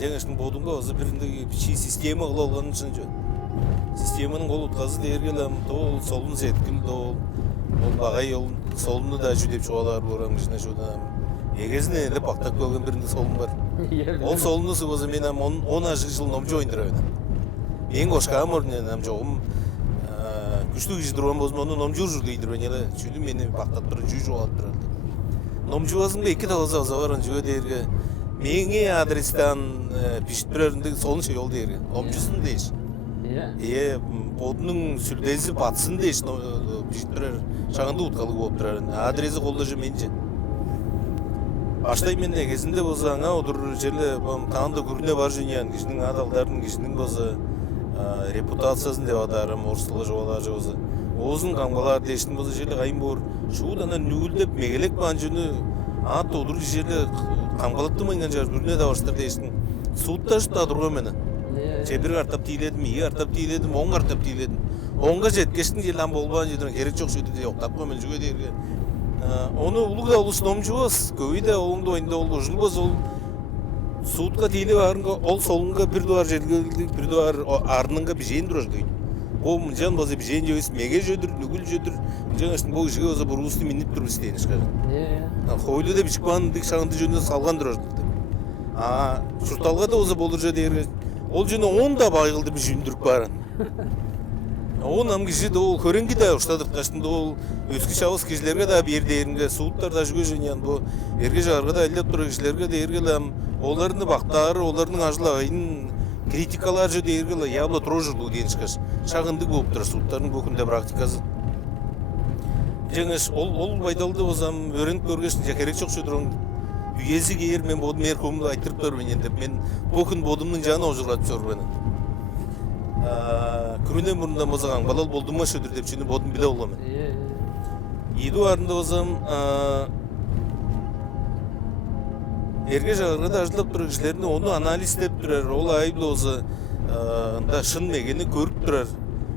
жаңаштың бодунга өзү бириндеги бичи система кыла алган үчүн жөн системанын кол утказы дергелем тол солун сеткил дол ол багай ол солуну да жүдеп чуалар борам кичине шудан эгезине деп бактап келген биринде солун бар ол солуну сыбызы мен 10 жыл номчу ойндурабын мен кошкам орненам жогум күчтүү киши турган болсун ону номчу жүргөйдүрбөн эле чүлү мени бактап туруп жүй жуалып турат номчубасыңда 2 таласа забаран жөө дерге меңе адрестан пишип турарынды солун жол дерге номчусун дейш Iya, odunun sürdezi batsın da işte piştirer, şağında utkalı болып тұрар. Adresi kolda jö menje. Аштay men негизинде болса аңа одур жерде таңда көрүнө бар жөнүян кишинин адалдарын кишинин болса репутациясын деп адарым орыстылы жоғалар жоғызы. Оғызын қаңбалар дештің болса желі қайын бор. Шуыдана нүгілдеп мегелек бан жүні ат одыр желі қаңбалықты майнған жар бүріне де баштыр дештің. Суытта жұтта тұрға мені. Чебір артап тийледім, ие артап тийледім, оң артап тийледім. Оңға жеткештің желі ан болбаған жерден керек жоқ сөйді де оқтап қой мен жүге дерге. Оны ұлық да ұлыс ном жүгіз, көй де оңды ойында ол жылбыз ол суытқа тийлі барынға ол солынға бір дуар жергелді, бір дуар арныңға бір жейін дұраж дейді. Ол жан базы бір жейін жөйіз, меге жөдір, нүгіл жөдір, жаңа іштің бұл жүге өзі бір ұлысты миніп тұрып істейін ішқажын. Қойлы да бішкпан дік шағынды жөнді салған дұраж дейді. Шұрталға да өзі болыр жа дерге. Ол жөні он да байғылды бір жүйіндіріп барын. Он ам киши да ол көренги да уштадып каштында ол өскү шабыс кишилерге да бердеринге сууттар да жүгө жөнүян бу эрге жаарга да элдеп тура кишилерге да эргелем олардын бактары олардын ажлайын критикалар жö дергеле явно трожулуу денишкеш шагындык болуп тура сууттардын көкүндө практикасы жеңеш ол байдалды болсам өрөнүп көргөсүн же керек жок шөдөрөң үйези кээр мен бодум эркөмдү айтырып бербейин деп мен бокун бодумдун жаны ожуратып жорбен күрүнөн мурунда мозаган балал болдум ма шөдүр деп чүнү бодум биле болом. Иду арында болсам эрге жагырга да ажлап турар кишилердин ону анализдеп турар, ол айыплы болсо да шын мегени көрүп турар.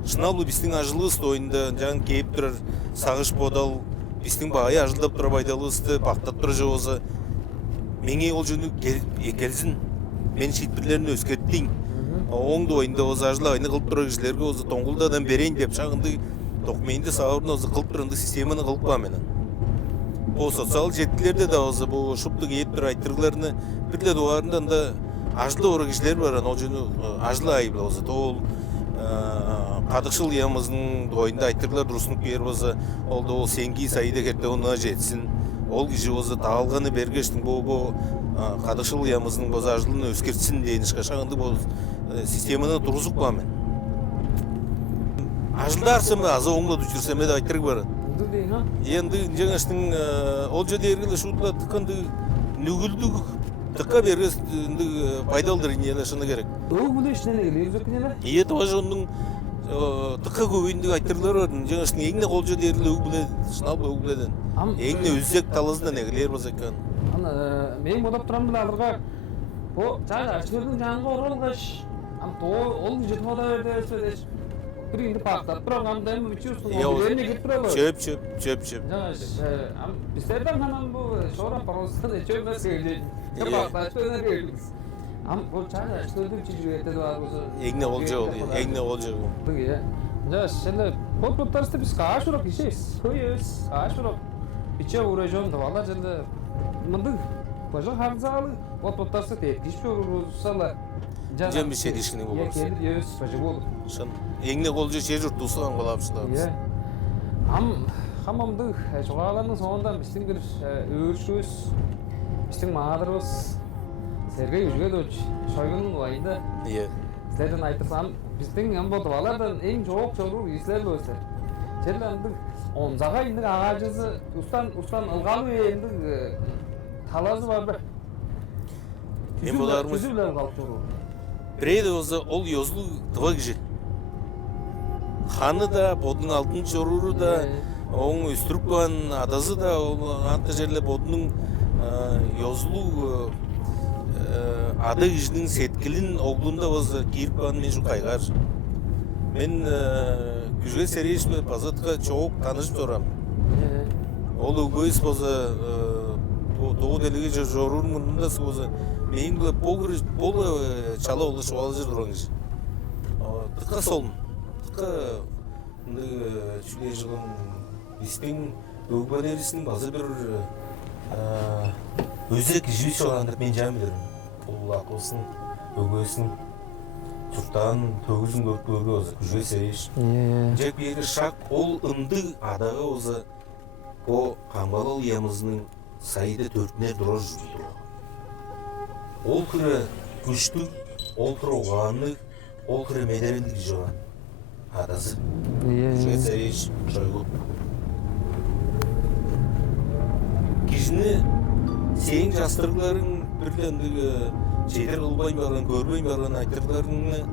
Шыналуу биздин ажылыбыз тоюнда жаңы кейип турар, сагыш бодал биздин баай ажылдап тура байдалыбызды бактап тура же болсо меңе ол жөнү келсин, мен шитпирлерин өзгөрттүң. Оңды ойында өзі ажылы айны қылып тұрар кішілерге өзі тоңғылдадан берейін деп шағынды тоқмейінді сағырын өзі қылып тұрынды системаны қылып ба менің. Бұл социал жеткілерде да өзі бұл шыпты кейіп тұр айттырғыларыны бірлі дуарындан да ажылы оры кішілер бар, ол жөні ажылы айыблы өзі. Ол қадықшыл ямыздың ойында айттырғылар дұрысынып кер өзі, ол сенгі сайды кетті ona жетсін. Ол кіші өзі тағылғаны бергештің бұл қадықшыл ямыздың бұл ажылыны өскертсін дейін шағынды бұл системаны турузуп ба мен. Ажылдарсым азы оңлады жүрсем еді айттырып барады. Енді жаңаштың ол жөде ергілі шутла тыққанды нүгілдік тыққа бергесті пайдалдырын елі шыны керек. Ол бұны ішінен егілі өзіркінелі? Ие тұға жондың тыққа көбейіндік айттырылар бардың. Жаңаштың еңіне қол жөде ергілі өг біледі, шынал ба өг біледен. Еңіне өзек талызынан егілер базакан. Мен бодап тұрам біле алырға о жаңа ашылардың жаңға оралғаш ол жетіп ода өрдесі бір енді пақтап тұрам қамдайым үтшірсің олеріне кетіп тұралы чөп біздердің қанан бұл шора паростан чөп бәс егілетін пақтап өнер егіліңіз ол жаңа ашылардың жүгетеді бар осы егіне ол жау егіне ол жау жаңа бұл топтарысты біз қағаш ұрық ішейіз көйіз қағаш ұрық биче урайжон давалар жынды мындың Пожалуй, харзалы, вот топтарсы тепкиш көрсала. Жан bir şey dişkini bu varsa. Келді, өз пажы болды. Шын, еңне қолжы жер жұрт тұсыған қолапшыларымыз. Хамамды жоғаларының соңында біздің бір өршөз, біздің мағадырыз, Сергей Үжгедович Шойгунның ойында. Сіздерден айтырсам, біздің болдывалардан ең жоқ жору ислер өсі. Жерлердің онзаға енді ағажызы, ұстан ылғалы енді талазы бар бір. Мен боларымыз. Күзілер қалып жору. Бірейді өзі ол йозлу тұға кіші. Ханы да, бодың алтын жоруру да, оң өстіріп баған адазы да, анты жерлі бодының йозлу ады кішінің сеткілін оғлында өзі кейіп баған мен жу қайғар. Мен күзге серейіш бі пазатқа чоғық танышып жорам. Ол өгөйіз бозы Doğu delege jorur munda soza meyin bile bol çala oldu şu alıcı duranız. Tıka solun. Tıka çünkü жылın bizden öğrencilerin bazı bir özek jüş olanlar ben cam bilirim. Allah olsun öğrencisin Türk'ten tövüzün görküğü olsa güzel seyiş. Cep yeri şak ol ındı adağı olsa o kambalı yamızının sayıda törtüne durar жүрді. Ол күрі күштік, ол күрі оғанлық, ол күрі медерелік жоған. Адазы. Жүге сәреш, жойғып. Кешіні сен жастырғыларың бірлендігі жетер қылбай барған, көрбей барған айтырғыларыңны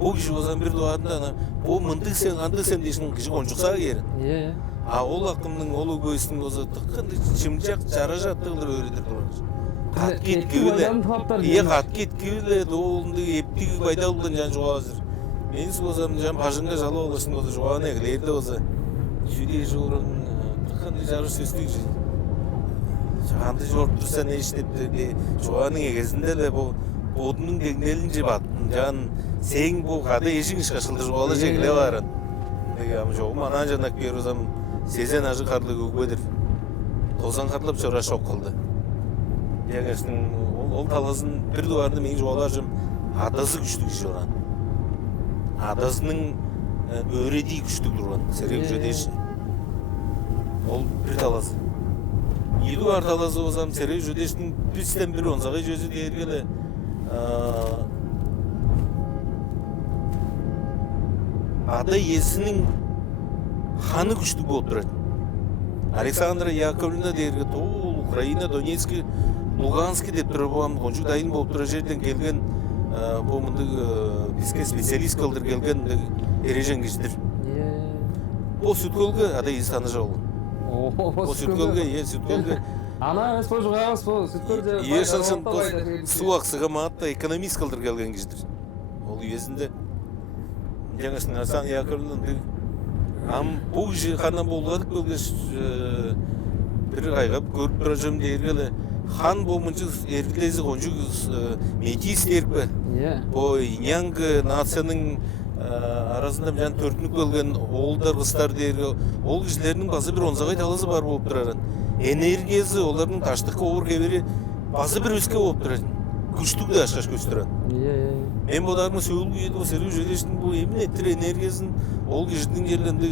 O kişi o zaman bir duvarında ana o mındık sen andık sen deyişin kişi konuşsa geri. Iya. A ol akımның olu göğsünün oza tıkkındı çimcak çara jattığılır öğretir durur. Kat git güyle. Iya kat git güyle doğulundu epti bayda oldan jan joğa hazır. Men sozam jan başınga jala olasın oza joğa ne gilerde oza. Şüde jorun tıkkındı jarı sözdük jin. Çağandı jort dursa ne iştepti joğanın egezinde de bu odunun degnelince battın jan sen bu kada eşin şaşıldı joğalı jegile varın. Ama joğum ana janak bir ozam sezen acı karlı gökbedir. Tozan karlıp çora şok kıldı. Яғашның ол таласын бір дуарды мен жоғаларжым адасы күштік жоран. Адасының өредей күштік тұрған. Серек жөдеші. Ол бір таласы. Екі дуар таласы болсам серек жөдешінің бірістен бірі онсағай жөзі дергелі. Ада есінің ханы күштік болып тұрады. Александра Яковлевна дерге тол Украина, Донецкий, Луганский деп тұрып оған қоншық дайын болып тұра жерден келген бұл мұнды бізге специалист қылдыр келген ережен кештір. О сүткөлгі ада естаны жауы. О сүткөлгі, сүткөлгі. Ана емес бұл жұғамыз бұл сүткөлді. Ешіншін су ақсыға маатта экономист қылдыр келген кештір. Ол үйесінде. Жаңашын Асан Яковлевна бұл жер қанан болғадық бөлгеш бір қайғап көріп бір жым дергелі хан болмыншы еркілесі қонжу метис дерпі бұл инянғы нацияның арасында жан төртінік бөлген олдар қыстар дерге ол кішілерінің басы бір онзағай таласы бар болып тұрарын энергиясы олардың таштыққа оғыр кебері басы бір өске болып тұратын күштік де ашқаш көстіран мен бұлардың сөйлгі еді осы әрі жөдештің бұл емін еттір энергиясын ол кешінің жерлерінде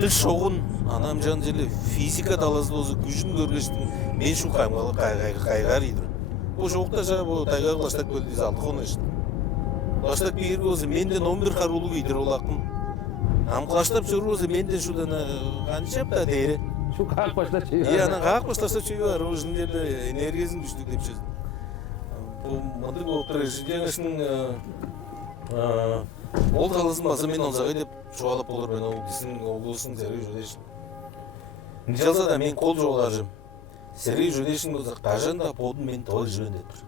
тіл шоғын анам жан жерле физика таласы осы күшін көргештің мен шу қаймалы қайғар еді бұл жоқта жа бұл тайға қылаштак бөлдіз алды қоны ішін қылаштак бейіргі осы менден 11 қарулы кейдір ол ақын ам қылаштап жүрі осы менден шудан қаншап та дейірі шу қақ баштап шүйі иә ана қақ баштап шүйі бар ол жын жерле энергиясын күштік деп шөзді бұл мұнды болып тұр жаңашының ол таласын басы мен онсағай деп жоғалап болыр мен ол кісінің облысының сәрей жөдешін. Не жалса да мен қол жоғаларжым. Сәрей жөдешін болса қажан да подын мен той жөн деп тұр.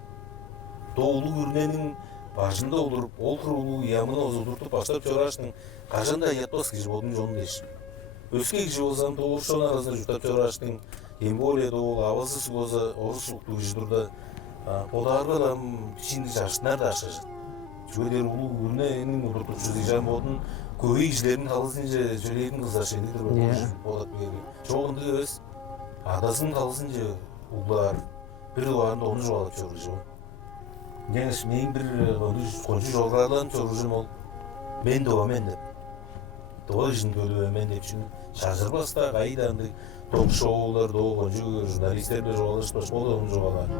Тоғылы көрненің бажында олырып, ол құрылу ямын озылдыртып баштап жорашының қажан да ятпас кежі бодың жонын дешін. Өске кежі болсам тоғыр шон арасында жұтап жорашының тем более тоғыл авасы сұғызы орыс жұқты кежі тұрда Podarga da şimdi yaşlar da aşacak. Şöyle ulu ürünün oturup çözeceğim odun köy işlerinin kalısınca söyleyin kızlar şeylidir böyle podat böyle. Çoğunda öz adasının kalısınca ular bir duvarında onu çoğalıp çözeceğim. Yani men bir kocu çoğlardan çözeceğim ol. Men de o men de. Doğru işin böyle men de çünkü şaşır basta kaydandı. Ток-шоулар, қонжу журналистер бе жоғалышпаш болды оны жоғалар.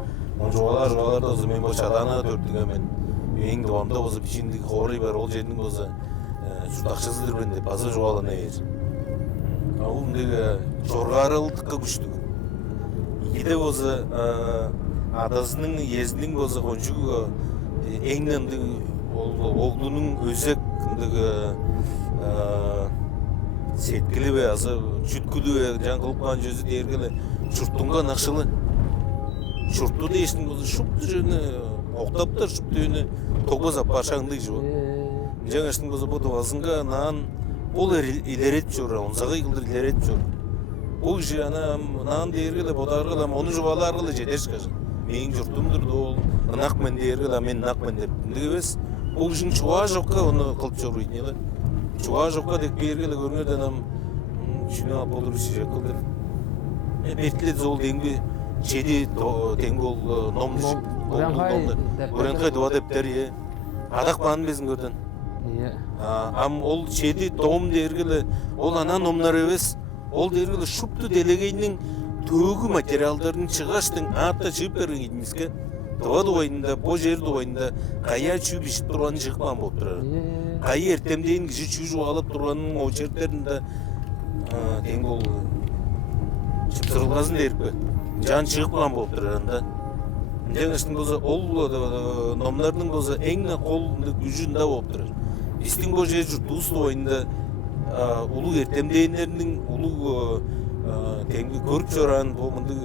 Оны жоғалар да осы мен бұл чадана төрттігі мен ең дуамда осы пішіндегі қоры бар ол жердің осы жұртақшысыдыр мен де базы жоғалана ер. Ауымдегі жорғарылдыққа күштік. Егеде осы адасының езінің осы қонжу еңненді оғлының өзек Setkili ve azı, çütkülü ve can kılıpkan gözü dergili çurttunga nakşılı. Çurttu değiştin kızı şuptu jönü, oktaptır şuptu jönü, tokbaz apparşandık jö. Жаңаштың kızı bu duazınga naan ol ileret jör, onsağı yıldır ileret jör. O kişi naan dergili, bodargili, onu juvalargili jedеш kajın. Menin jurtumdur da ol, ınak men dergili, men ınak men dergili. Degibes, o kişinin çuğa жоққа onu kılıp jör uytneli. Чуға жоққа дек бергелі көрінеді анам үшіне аполыр үші қылдыр. Бертілет зол денгі жеді денгі ол номны жіп. Өренқай дуа дептер е. Адақ бағын безін көрден. Ам ол жеді дом дергелі ол ана номнар емес. Ол дергелі шупты делегейінің төгі материалдарын шығаштың атта жып берген едімізге. Дуа дуайында, бо жер дуайында қая чүй бішіп тұрғанын жықпан болып тұрар. Қай ертемдейін кіші чүй жоғалып тұрғанын о жертерінде денгі ол жып тұрылғазын деріп жан жықпан болып тұрарында. Жаңаштың болса ол номлардың болса эң колунда күжүндө болуп турат. Биздин бу жер журтубуз оюнда улуу эртемдеендердин улуу теңги көрүп жоран бомундук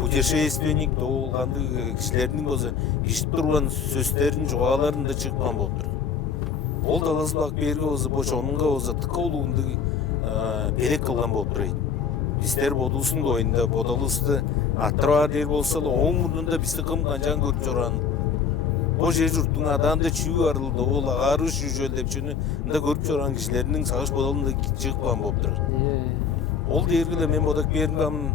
путешественник болгандык кишилердин болса ишитип турган сөздөрдүн жобаларын да чыккан болуп турат. Ол Таласбак берги болса бошонунга болса тыка улуундук белек кылган болуп турат. Биздер бодусун оюнда бодолусты аттырар дер болса да оң мурдунда бизди кым канчан көрүп жоран. Бу жер журттун адамда чүй арылды, ол агары шүжөл деп чүнү да көрүп жоран кишилердин сагыш бодолунда чыккан болуп турат. Ол дергиле мен бодак бермем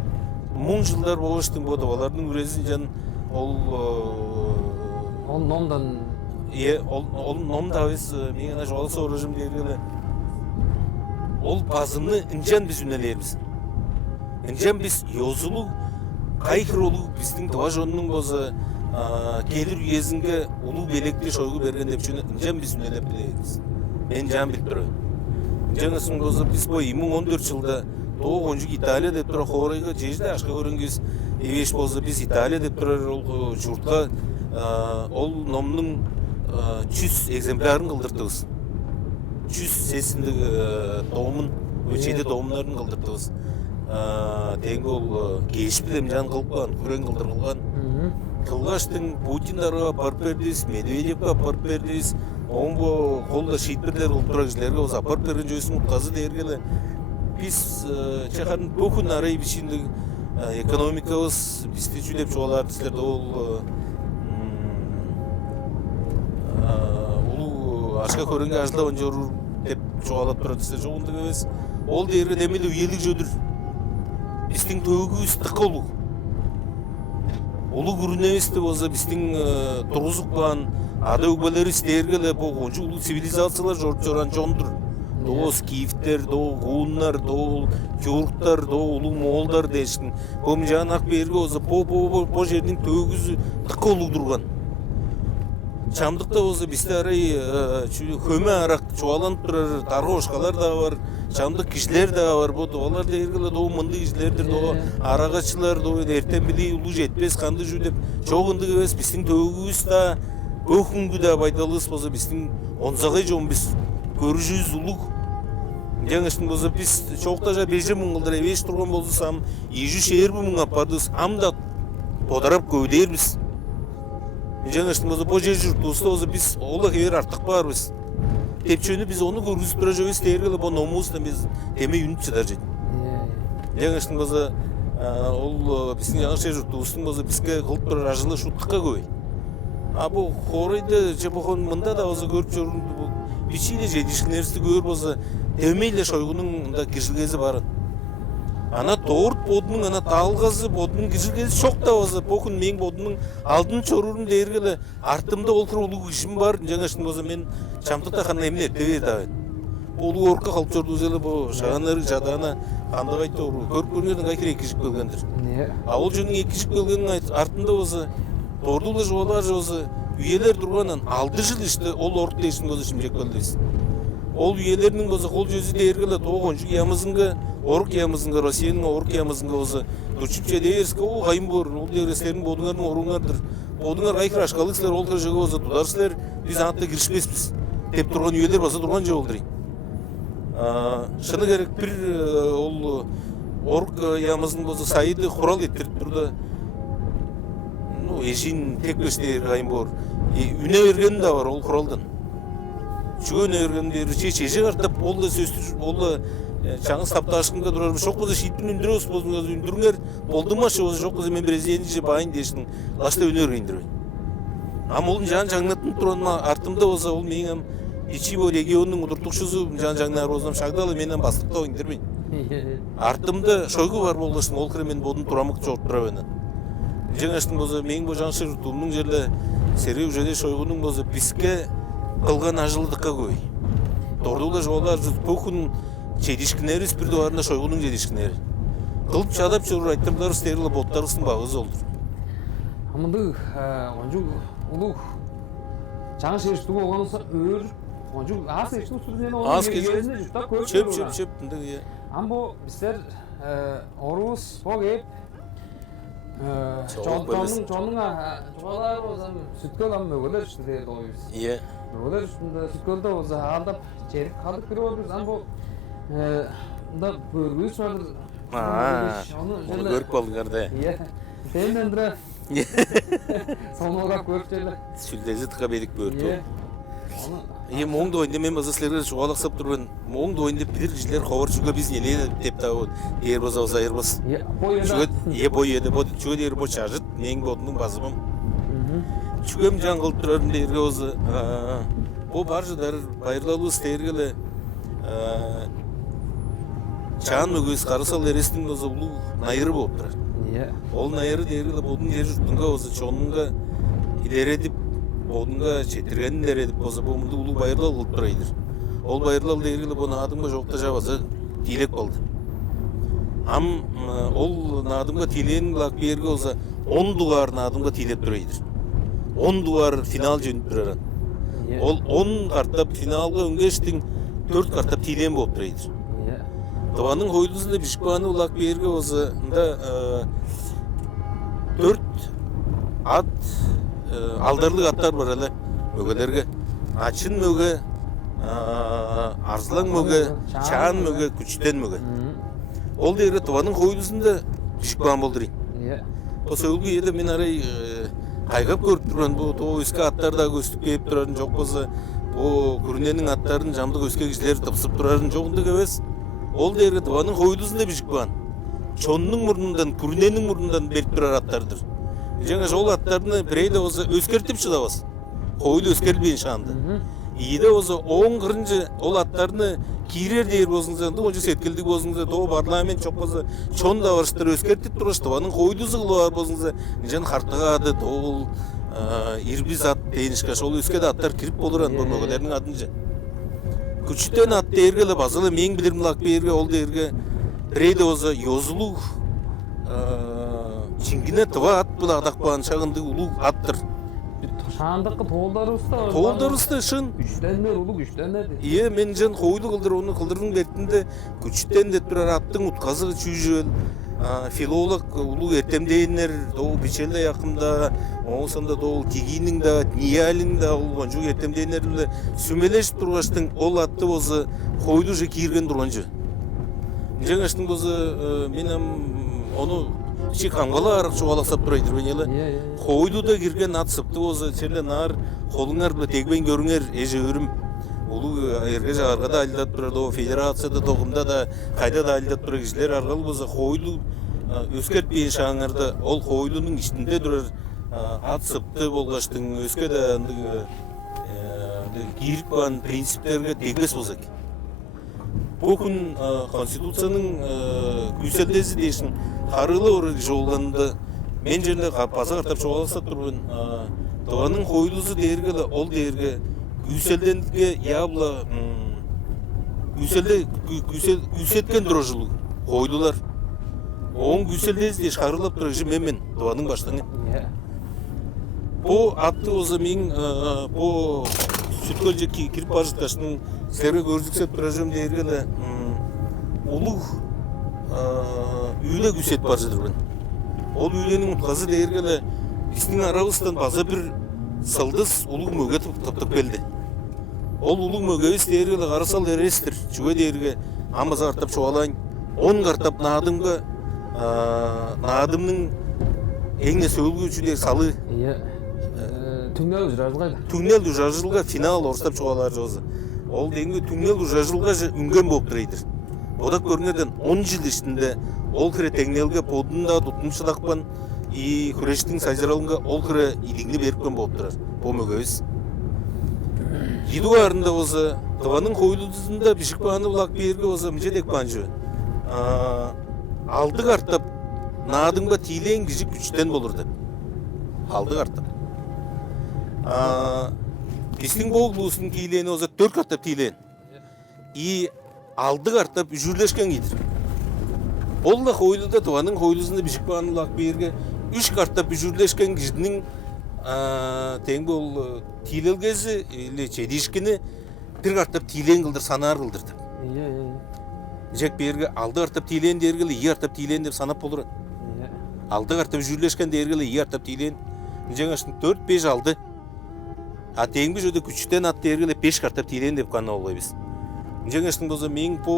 1000 жылдар болуштун боду алардын үрөсүн жан ол номдан ол номда біз мен ана жол сооружим дергиле ол базымны инжан биз үнелербиз. Инжан биз йозулук кайкыролук биздин Тважоннун болса келир үйезинге улуу белекти шойгу берген деп чүнү инжан биз үнелеп билебиз. Мен жан билип турам. Жаңасын болса биз бу 2014 жылда тоғонжук Италия деп тура хорайга жерде ашка көрөнгүбүз эбеш болса биз Италия деп турар ол журтка ол номдун 100 экземплярын кылдырдыбыз. 100 сесиндик домун өчейде домундарын кылдырдыбыз. Теңги ол кешпидем жан кылып калган, күрөң кылдырылган. Кылгаштын Путиндарға апарып бердибиз, Медведевке апарып бердибиз. Оңбо колдо шийтбирлер кылып турган кишилерге болсо апарып берген жөйсүн утказы дергеле. Биз чакардын бүкүн арай бишиндик экономикабыз бизди жүлеп чугалар силерде ол улуу ашка көрөнгө ажлабан жорур деп чугалап турат силер жогундук эмес. Ол дерге демеле үйелик жөдүр. Биздин төгүбүз тык улуу. Улуу күрүнөбүздү болсо биздин тургузуккан ада үгбөлөрүбүз дергеле болгончу улуу цивилизациялар жоруп жоран жондур. До скифтер, до гуннар, до тюрктар, до улуу моолдар дешин. Бом жанак берги болсо по жердин төгүзү тык улуу турган. Чамдыкта болсо бизде арай хөмө арак чуаланып турар, таргошкалар да бар, чамдык кишилер да бар. Алар дергеле до мынды кишилердир, до арагачылар, до эртең били улуу жетпес канды жүү деп чогундук эмес. Биздин төгүбүз да өкүнгү да пайдалыбыз болсо биздин онсагай жон биз көрүшүбүз улук. Жаңаштын болсо биз чоктажа 5 мың кылдыр эбеш турган болсо сам 200 мың апардыбыз, амда тодарап көйдөрбүз. Жаңаштын болсо бу жер журтубузда болсо биз ола кебер артык барбыз. Тепчөнү биз ону көргүзүп тура жөбүз дергеле бу номубузда биз теме үнүп чыдар жейт. Жаңаштын болсо ол биздин жаңы жер журтубуздун болсо бизге кылып турар ажылы шуттукка көбөй. Бу хоройда же бокон мында да болсо көрүп жүрүн бичиде жетишкинерибизди көрүп болсо темейле шойгунун да киржилгези бар. Ана тоорт бодунун ана таалгазы бодунун киржилгези чок да болсо бокун мен бодунун алдын чорурун дергеле артымда олтуруп улуу кишим бар. Жаңаштын болсо мен чамтыкта кандай эмне эптебей дагы. Улуу оркка калып жордубуз эле бу шаганыр жадана кандай айтор көрүп көргөндөн кайкыр экижип келгендир. Ал жөнүн экижип келгенин артында болсо тордулы жолар болсо үйелер турганын 6 жыл иште ол орк дейсин болсо шимжек келдибиз. Ол үйелердин болсо кол жүзү дергеле тоогончук ямызынга орк ямызынга Россиянын орк ямызынга болсо Турчупча дээрске ол кайым бор ол дерестерин бодуңардын оруңардыр. Бодуңар кайкыр ашкалыксыздар ол жөгө болсо тударсыздар биз антта киришпеспиз деп турган үйелер баса турган жол болдур. Шыны керек бир ол орк ямызын болсо сайды курал этирип турду. Эшин текпештер кайым бор. Үне берген да бар ол куралдан. Чүгөнө бергендер чечеже картап ол да сөзсүз ол да чаңыз тапташкынга турар жок болсо шиттин үндүрөбүз болсуңуз үндүрүңөр болдумашы болсо жок болсо мен президентчи байын дешин лашта өнөргөйүндүрөй. Ол жан жаңнатын турган артымда болсо ол менин Ичибо регионунун удуртукчусу жан жаңнар болсом шагдалы менен бастыкта ойндурбайм. Артымда шойгу бар болгоштун ол кире мен бодун турамык жооп тура берет. Жаңаштын болсо менин бу жаңшы журтумдун жерде Сереу жерде шойгунун болсо бизге кылган ажылдыкка көй. Тордулы жолдар бүкүн жетишкинерибиз бир дуарында шойгунун жетишкинери. Кылып чадап чуру айттырдылар стериле боттарысын багыз олдур. Амындык онжук улук жаңы шештүү болгонусу өр онжук аз эчтүү сүрүнөн Аз жеринде жутта көп чөп мындай. Амбо биздер орус богеп Çoğunluğa çoğalar o zaman sütköl ama mögüler üstünde doyuyoruz. Iya. Mögüler üstünde sütkölde o zaman aldap çeyrek kaldık biri oluruz ama bu da bölgüyüz vardır. Onu görüp kaldılar da. Iya. Teğmen dira. Son olarak görüp şeyler. Süldezi tıka bedik börtü. Iya. Iya моң да ойында мен мазасларға шуалақсап тұрған моң да ойында білір жілер хабар чуга біз неле деп та ербаз ауыз айырбас. Iya. Boyada. Чуга бой еді бод чуга дер бо чажыт мен бодның базымым. Чугам жаңғыл тұрарым дерге өзі. О баржыдар байырлалу стергелі чаан өгіз қарысал ерестің өзі ұлу найыры болып тұрар. Iya. Ол найыры дергелі бодың жер жұртынға өзі чоныңға илередіп Bodunga çetirgenin deredip boza bomunda ulu bayırlal olup duraydır. Ol bayırlal dergili bu nadımga jokta javazı tilek oldu. Ham ol nadımga tileğin lak bir yerge olsa 10 duvar nadımga tilep duraydır. 10 duvar final jönüp duraran. Ol 10 kartap finalga öngeçtin 4 kartap tileğin bolup duraydır. Tavanın hoyluzunda bişkvanı lak bir yerge olsa da 4 at aldarlık atlar var hele mögelerge açın möge arzlan möge çağan möge küçten möge ol deri tavanın koylusunda pişikban boldurayım o söylüğü yedi men aray kaygap görüp duran bu to üske atlar da göstüp gelip durarın çok bolsa o kurnenin atların jamdık üske kişiler tıpsıp durarın çoğunda kebes ol deri tavanın koylusunda pişikban çonunun murnundan kurnenin murnundan berip durar atlardır. Жаңа жол аттарыны бірейді осы өскертіп шыдабыз. Қойды өскертпейін шанды. Иді осы оң қырынжы ол аттарыны кейрер дейір болсыңызда, онжы сеткілдік болсыңызда, тоғы парламент жоқ болса, чон да барыштыр өскертіп тұрышты. Оның қойды зығылы бар болсыңызда, жан қартыға ады, тоғыл, ирбіз ат дейінішқа, шол өскеді аттар кіріп болыран, бұл мөгілерінің адынжы. Күчтен ат дейіргелі базылы, мен білірім лақ бейірге, ол дейірге бірейді осы йозылу, Çingine tıva at bu adakpan çağındı ulu attır. Şandakı toğuldarısta. Toğuldarısta şın. Güçlenler ulu güçlenler. İyi men jan koydu kıldır onu kıldırın bertinde güçten de durar attın utkazı çüjül. Filolog ulu ertemdeyinler doğu biçelde yakında olsanda doğu tiginin de niyalin de olğancu ertemdeyinlerle sümeleşip durgaçtın ol attı bozu koydu je kirgen durgancı. Жаңаштың bozu menem onu Çi kangalı arıq çoğalaqsap duraydır beneli. Koydu da girgen at sıptı olsa çelle nar kolunlar bile tekben görünger eje örüm. Ulu ergece argada aldat durardı o federatsiyada toğumda da kayda da aldat durar kişiler argalı bolsa koydu öskertmeyen şağınlarda ol koydunun içinde durar at sıptı bolgaçtın öske de girik ban prinsiplerge teges bolsak. Bugün konstitusiyanın güçeldezi deşin Karılı oraya жолданды. Мен жерде паза картап çoğalasa turgun. Doğanın koyuluzu değergeli ol değerge güçeldendike yabla güçetken durajılı koydular. Oğun güçeldezi deş karılap durajı memen doğanın baştanı. Bu attı o zaman bu sütkölce kirip barıştaşının serge gördüksep durajım değergeli uluğ üyle güçet barjıdır ben. Ol üylenin utkazı değergele bizning arabızdan baza bir saldız ulu möge tıptıp geldi. Ol ulu möge değergele qarasal erestir. Çuga değerge amaz artap çoğalayın 10 kartap nadımga nadımның eňe söylgüçüler salı. Tüngel ujrajılga. Tüngel ujrajılga final orstap çoğalar jozu. Ol deňge tüngel ujrajılga üngen bolup duraydır. Odak görünürden 10 yıl içinde ol kire tegnelge podunda tutmuşlakpan и күрештің сайжаралынға ол кіре илиңли беріпкен болып тұрар. Бұл мөгөз. Еду арында осы Тываның қойлудызында бішік бағаны бұлақ берге осы мүжедек банжы. Алды қартап, надың ба тилең кішік күштен болырды. Алды қартап. Кестің болғылусын кейлені осы 4 қартап тилен. И алды қартап жүрлешкен кейдір. Ол да қойлуда Тываның қойлудызында бішік бағаны бұлақ берге 3 қартап жүрлешкен кішінің тең бол тилелгezi или çedişkini bir kartap tilen kıldır sanar kıldırdı. Jek berge aldı kartap tilen dergili, iyi kartap tilen dep sanap olur. Aldı kartap jürleşken dergele iyi kartap tiyden. Жаңаштың 4-5 алды. Атеңбі жөді күчтен ат дергіле 5 картап тийлен деп қана олай біз. Жаңаштың бозы мен по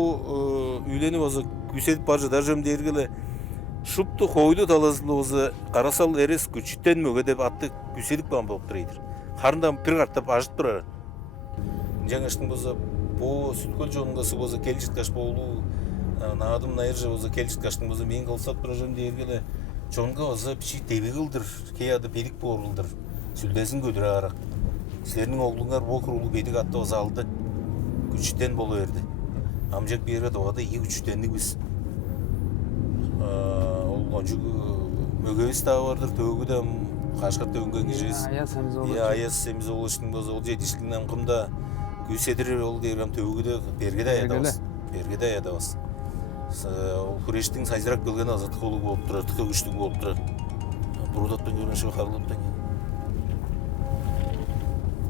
үйленіп бозы күсетіп бар жадар жөм дергіле шупты қойды талазылы бозы қарасал әрес күчтен мөге деп атты күсетіп баған болып тұрайдыр. Қарындам бір картап ажып тұрар. Жаңаштың бозы по сүткөл жоңғасы бозы келжіткаш болу нағадым найыржы бозы келжіткаштың бозы мен қалсап тұра жөм дергіле Чонга оза пичи теби кылдыр, кей ады пелик борылдыр. Сүлдесин көдүрө арақ. Силердин оглуңар бокур улуу бедик атты оза алды. Күчтен болу берди. Амжак бери доғада ий күчтенdik биз. Ол конжук мөгөбүз тагы бардыр, төгү да кашкар төгүнгөн кишибиз. Аяз семиз болуштун болсо ол жетишкинден кымда күсетир ол дегем төгү да берге да аядабыз. Берге да аядабыз. Күрештің сайзырақ келген азаттық қолы болып тұрар, тықы күштің болып тұрар. Бұрудаттан көрінше қағылыптан.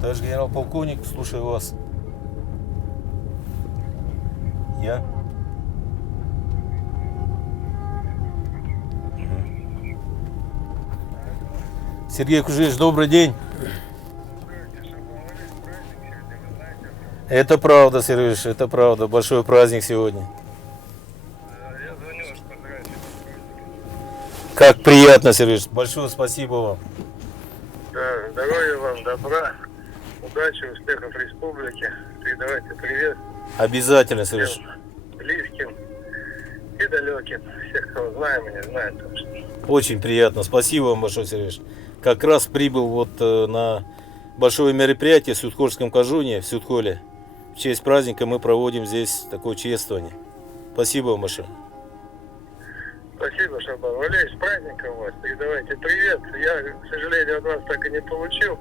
Товарищ генерал-полковник, слушаю вас. Я? Сергей Кужевич, добрый день. Это правда, Сергеевич, это правда. Большой праздник сегодня. Как приятно, Сергеевич. Большое спасибо вам. Да, здоровья вам, добра, удачи, успехов республике. Передавайте привет Обязательно, Сергеевич. всем близким и далеким. Всех, кого знаем и не знаем. Очень приятно. Спасибо вам большое, Сергеевич. Как раз прибыл вот на большое мероприятие в Сюдхольском Кажуне, в Сюдхоле. В честь праздника мы проводим здесь такое чествование. Спасибо вам большое. Спасибо, Шабан Валерьевич, с праздником вас. Передавайте привет. Я, к сожалению, от вас так и не получил.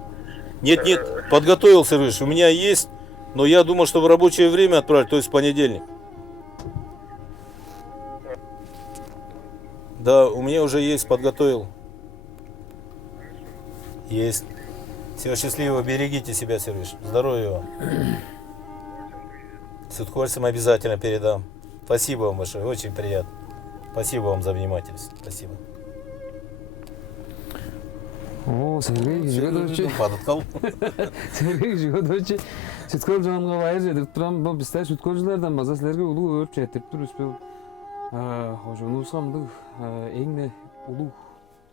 Нет, подготовил, Сергеевич. У меня есть, но я думал, что в рабочее время отправить, то есть в понедельник. Да, у меня уже есть, подготовил. Есть. Всего счастливого, берегите себя, Сергеевич. Здоровья вам. Сюдхольцам обязательно передам. Спасибо вам большое, очень приятно. Спасибо вам за внимательность. Спасибо. О, Сергей Жигодович. Падыткал. Сергей Жигодович. Сүткөл жанга байыр жетип турам. Бул бизде сүткөлчүлөрдөн база силерге улуу өрт жетип турбузбу? Ожонубузга мындык эң улуу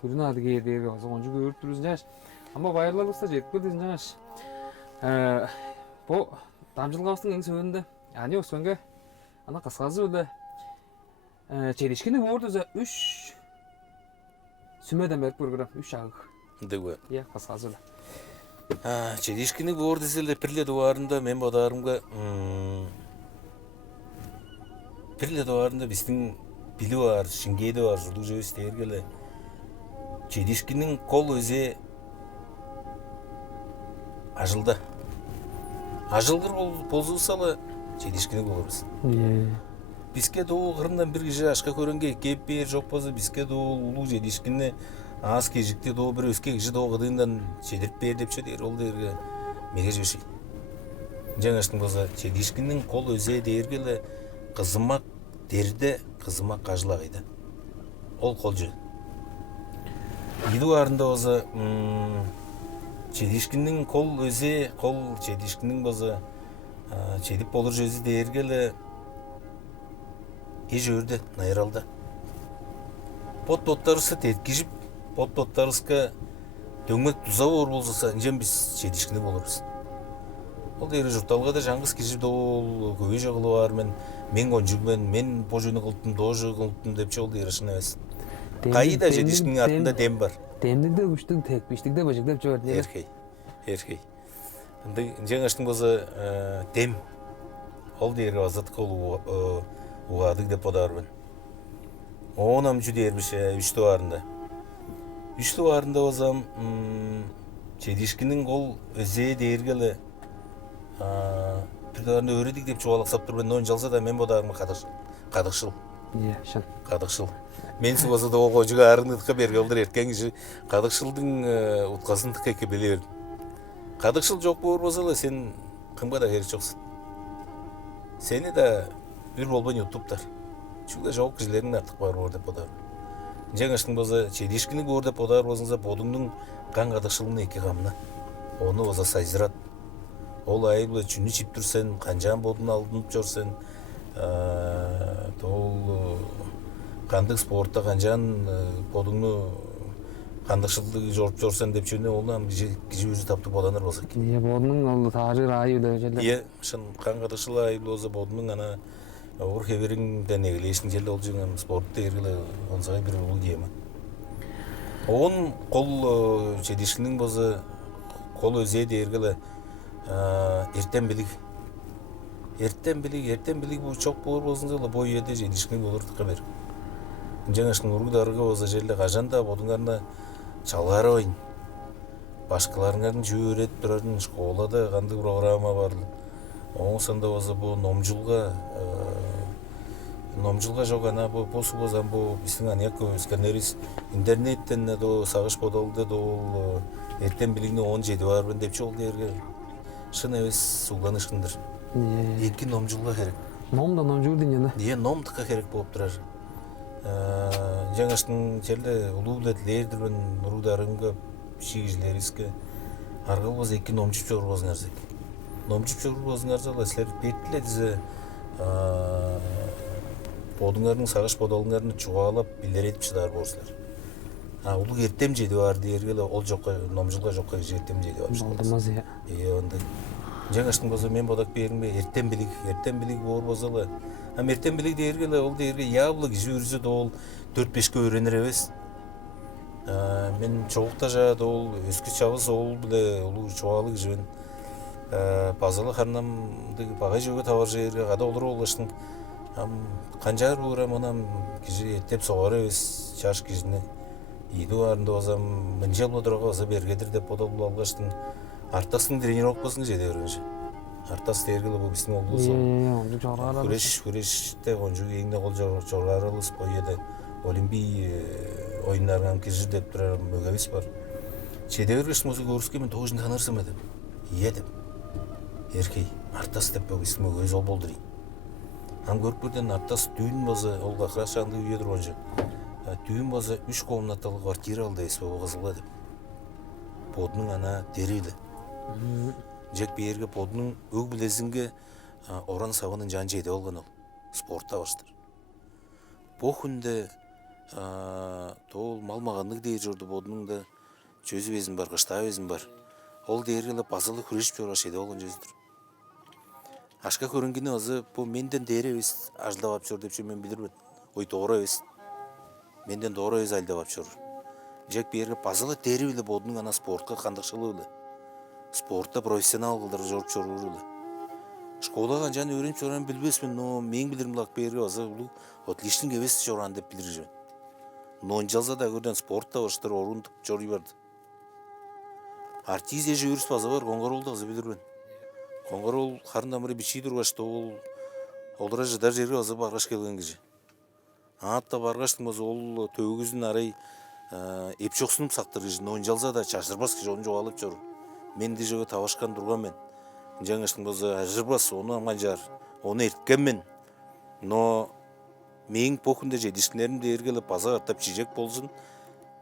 көрүн адыге деги база конжу көрүп турбуз жаш. Ама байырларыбызда жетип келдиң жаш. Бу дамжылгабыздын эң сөөнүндө, ани өсөнгө ана кыскасы эле Çelişkinin orada 3 sümeden berip көргөрөм, 3 агы. Дыгы. Иә, кыскасы эле. Çelişkinin bu orada zelde pirle duvarında men badarımga pirle duvarında bizdin bili var, şingeydi var, жулук жебес дергеле. Çelişkinin kol öze ажылда. Ажылдыр бозулсалы Çelişkini болорбуз. Иә. Бизге доо кырынан бир киши ашка көрөнгө кеп бер жок болсо бизге доо улуу Çelişkini аз кежикти доо бир өске киши доо кыдыындан чедирип бер депчи дер ол дерге меге жеши. Жаңаштын болсо Çelişkinin кол өзе дергеле кызымак дерде кызымак кажылагайда. Ол колжу. Иду арында болсо Çelişkinin кол өзе кол Çelişkinin болсо чедип болур жөзү дергеле Ежөрдө, Найралда. Pot-pottарысы теткижип, pot-pottарыска дөңмөк туза боор болсо, инжем биз Çelişkini болорбуз. Ол дери журталга да жаңгыз кижип доол көбөй жагылы бар мен конжугмен, мен пожуну кылттым, дожу кылттым депчи ол дери шын эмес. Кайда Çelişkinin артында дем бар. Демдиде күчтүң текпиштикте быжыктап жибер дейт. Эркей. Жаңаштын болсо дем. Ол дери азат кылуу угадык деп подарбын. Онам жүдербише үчтү барында. Үчтү барында болсам Çelişkinin кол өзе дергеле бирден өрөдүк деп чубалаксап туруп мен жалса да мен бодармын кадыкшыл. Иә, шын. Кадыкшыл. Мен болсо да окуучуга арындыкка бергелдир эрткен киши кадыкшылдын уткасын тыкка биле бердим. Кадыкшыл жок болбосо эле сен кымга да керек жоксуң. Сени да үр болбой утуптар. Чугда жок кишилердин артык бар деп бодор. Жаңаштың боза чедишкini көрді подар бозыңса бодыңның қан қадықшылығына екі қамына. Оны боза сайзырат. Ол айылы чүні чип тұрсен, қанжан бодын алдынып жүрсен, ол қандық спортта қанжан бодыңны қандықшылығы жорып жүрсен деп чүні олынан кижи өзі тапты боданыр болса. Бодының ол тажыр айылы жерде. Шын қан қадықшылы айылы болса бодының ана Ор хевериңден егілешін желі ол жеңім спортты ергілі онсағай бір ұлы деймі. Оғын қол жедешкінің бозы қол өзейді ергілі ертен білік. Ертен білік бұл чоқ болыр бозыңызы бой еді жедешкінің болыр тұқы бер. Жаңашқын ұрғыдарығы бозы желі қажанда бодыңарына чалғары ойын. Башқаларыңардың жүйерет тұрардың школада қанды программа барлы. Оң сонда бозы бұл номжылға жоқ ана бұл посу бозан бұл біздің анияқ өскенеріз интернеттен сағыш бодалды ол ертен білігіне 17 барбын деп жол дерге шын өз суғланышқындыр. Екі номжылға керек. Номда номжылдың ені? Номдыққа керек болып тұрар. Жаңаштың жерді ұлу білетілердірбін ұрударыңға шегіжілеріскі арғы боз екі номжып жор бозыңарзек. Номжып жор бозыңарзала сілер беттілі дізі бодыңардың сағыш бодалыңдарын чуғалап билер етіп шыдар борсылар. Улы ертем жеді бар дергелі ол жоққа, номжылға жоққа ертем жеді бар. Болдымаз е. Ондай. Жаңаштың бозы мен бодақ берін бе, ертем білік бор бозалы. Ертем білік дергелі ол дерге яблық жүрізі ол 4-5-ке өренір емес. Мен çoğukta жады ол өскі чабыз ол біле олу чуғалық жөн. Базалы қарнамды бағай жөге тавар жерге қада олыр олыштың. Қанжар бұрам онам кежі еттеп соғары өз чаш кежіне. Иду арында озам мінжел бұдырға оза бергедір деп бодал бұл алғаштың. Артастың тренировок болсын жеде өргенші. Артас тергілі бұл бісінің ол болсын. Күреште онжу еңді қол жорғары олыс бойеді. Олимпий ойындарынан кежі деп тұрар мөгәбіс бар. Чеде өргештің өзі көріске мен тоғышын танырсым едім. Едім. Еркей, артас деп бұл бісінің мөгәбіс ол болдырайын. Көрпірден артас дүйін базы, ол қақыра шаңды үйедір онжы. Дүйін базы 3 комнаталы квартира алды еспе оғызылға деп. Подының ана дерейлі. Жек берге подының өг білезінге оран сағының жан жейді олған ол. Спортта баштыр. Бұл күнде мал мағандық дейір жүрді подының да чөзі безін бар, қышта безін бар. Ол дейіргелі базылы күрешіп жора шейді олған жөздір. Ашқа көрінгені азы, бұл менден дейір өз ажылдап ап жүр деп мен білірмін. Ой, тоғыра өз. Менден тоғыра өз айлдап ап жүр. Жек берге базылы дейір білі бодының ана спортқа қандықшылы білі. Спортта профессионал қылдыры жорып жорыр білі. Школаған жаны өреніп жоран білбеспін, но мен білірім лақ берге азы бұл отличный кевес жоран деп білір жөн. Но жалза да көрден спортта баштыр орын тұп жоры барды. Артизия жүріс базы бар, қоңғар олды азы білірмін. Қоңғар ол қарындамыры бичей тұрғашты ол олдыра жыдар жерге азы барғаш келген кежі. Атта барғаштың базы ол төгізін арай еп жоқсынып сақтыр кежі. Но жалза да чашырбас кежі оны жоғалып жоры. Мен де жөге тавашқан тұрған мен. Жаңаштың базы ажырбас, оны аман жар, оны ерткен мен. Но менің покында жедішкілерім де ергелі база артап жежек болсын,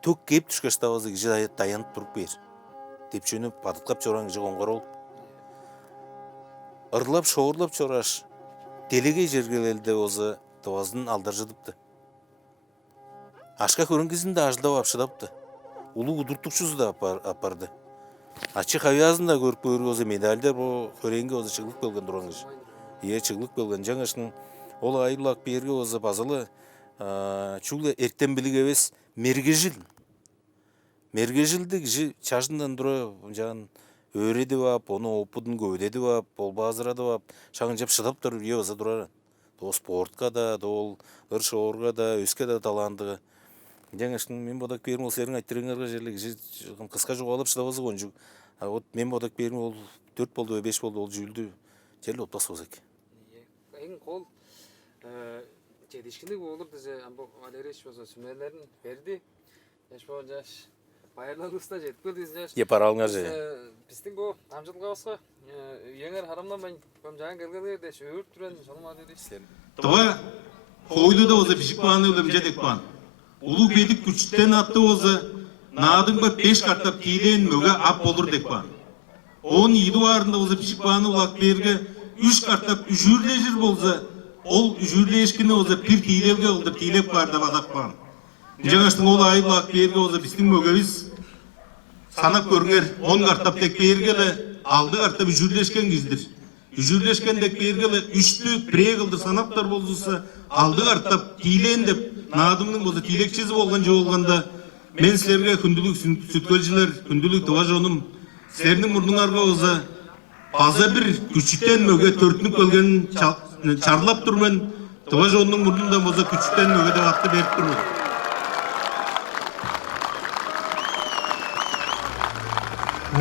төк кеп түшкашта базы кежі таянып тұрып бер. Деп жөні падытқап жоран кежі қоңғар ол. Ырылап, шоғырлап жораш, делеге жергелелді өзі туазын алдар жыдыпты. Ашқа көрінгізінде ажылдап апшыдапты. Улы ұдыртықшызы да апарды. Ачық авиазында көріп көрі өзі медальдер бұл көренге өзі чығылық белген тұраңыз. Чығылық белген жаңашының ол айылақ берге өзі базылы чулы әрттен білік емес мергежіл. Мергежілді кіші чашындан тұры жағын өреді бап, оны опыдың көдеді бап, ол базырады бап, шағын жеп шыдап тұрып өзі тұрары. Ол спортқа да, ол ұршауырға да, өске да таландығы. Жаңашының мен бодақ берім ол серің айттырыңарға жерлі қысқа жоғалып шыдабазы қонжу. Мен бодақ берім ол 4 болды, 5 болды, ол жүлді жерлі отпас болсак. Ең қол жедешкіндік olur дізе Валерий Шпоза сүмелерін берді. Жаш байырланысына жетіп көрдіңіз жаш. Епаралыңар же. Біздің бұл амжылға осқа еңер харамдан мен жаңа келгелерде өрт түрен жаныма деді. Тава хойду да оза пишик паны улым жедек пан. Ulu bedik güçten attı olsa, nadın ba 5 kartap kilen möge ap olur dek ban. 17 varında olsa pişikbanı ulak berge 3 kartap üjürleşir bolsa, ol üjürleşkini olsa bir tilelge oldu, tilep varda badak ban. Жаңаштың ол айыл ақ берге олса біздің мөгөбіз санап көріңер 10 картап дек бергелі алды картап үжүрлешкен кездер. Үжүрлешкен дек бергелі 3-ті пре кылды санаптар болдысы алды картап тилен деп надымның болса тилекчесі болған жол болғанда мен сілерге күнділік сүткөлшілер, күнділік туа жоным сілердің мұрныңарға олса база бір күчіктен мөге төртінік көлгенін чарлап тұрмен туа жонның мұрнында болса күчіктен мөге деп атты беріп тұрмын.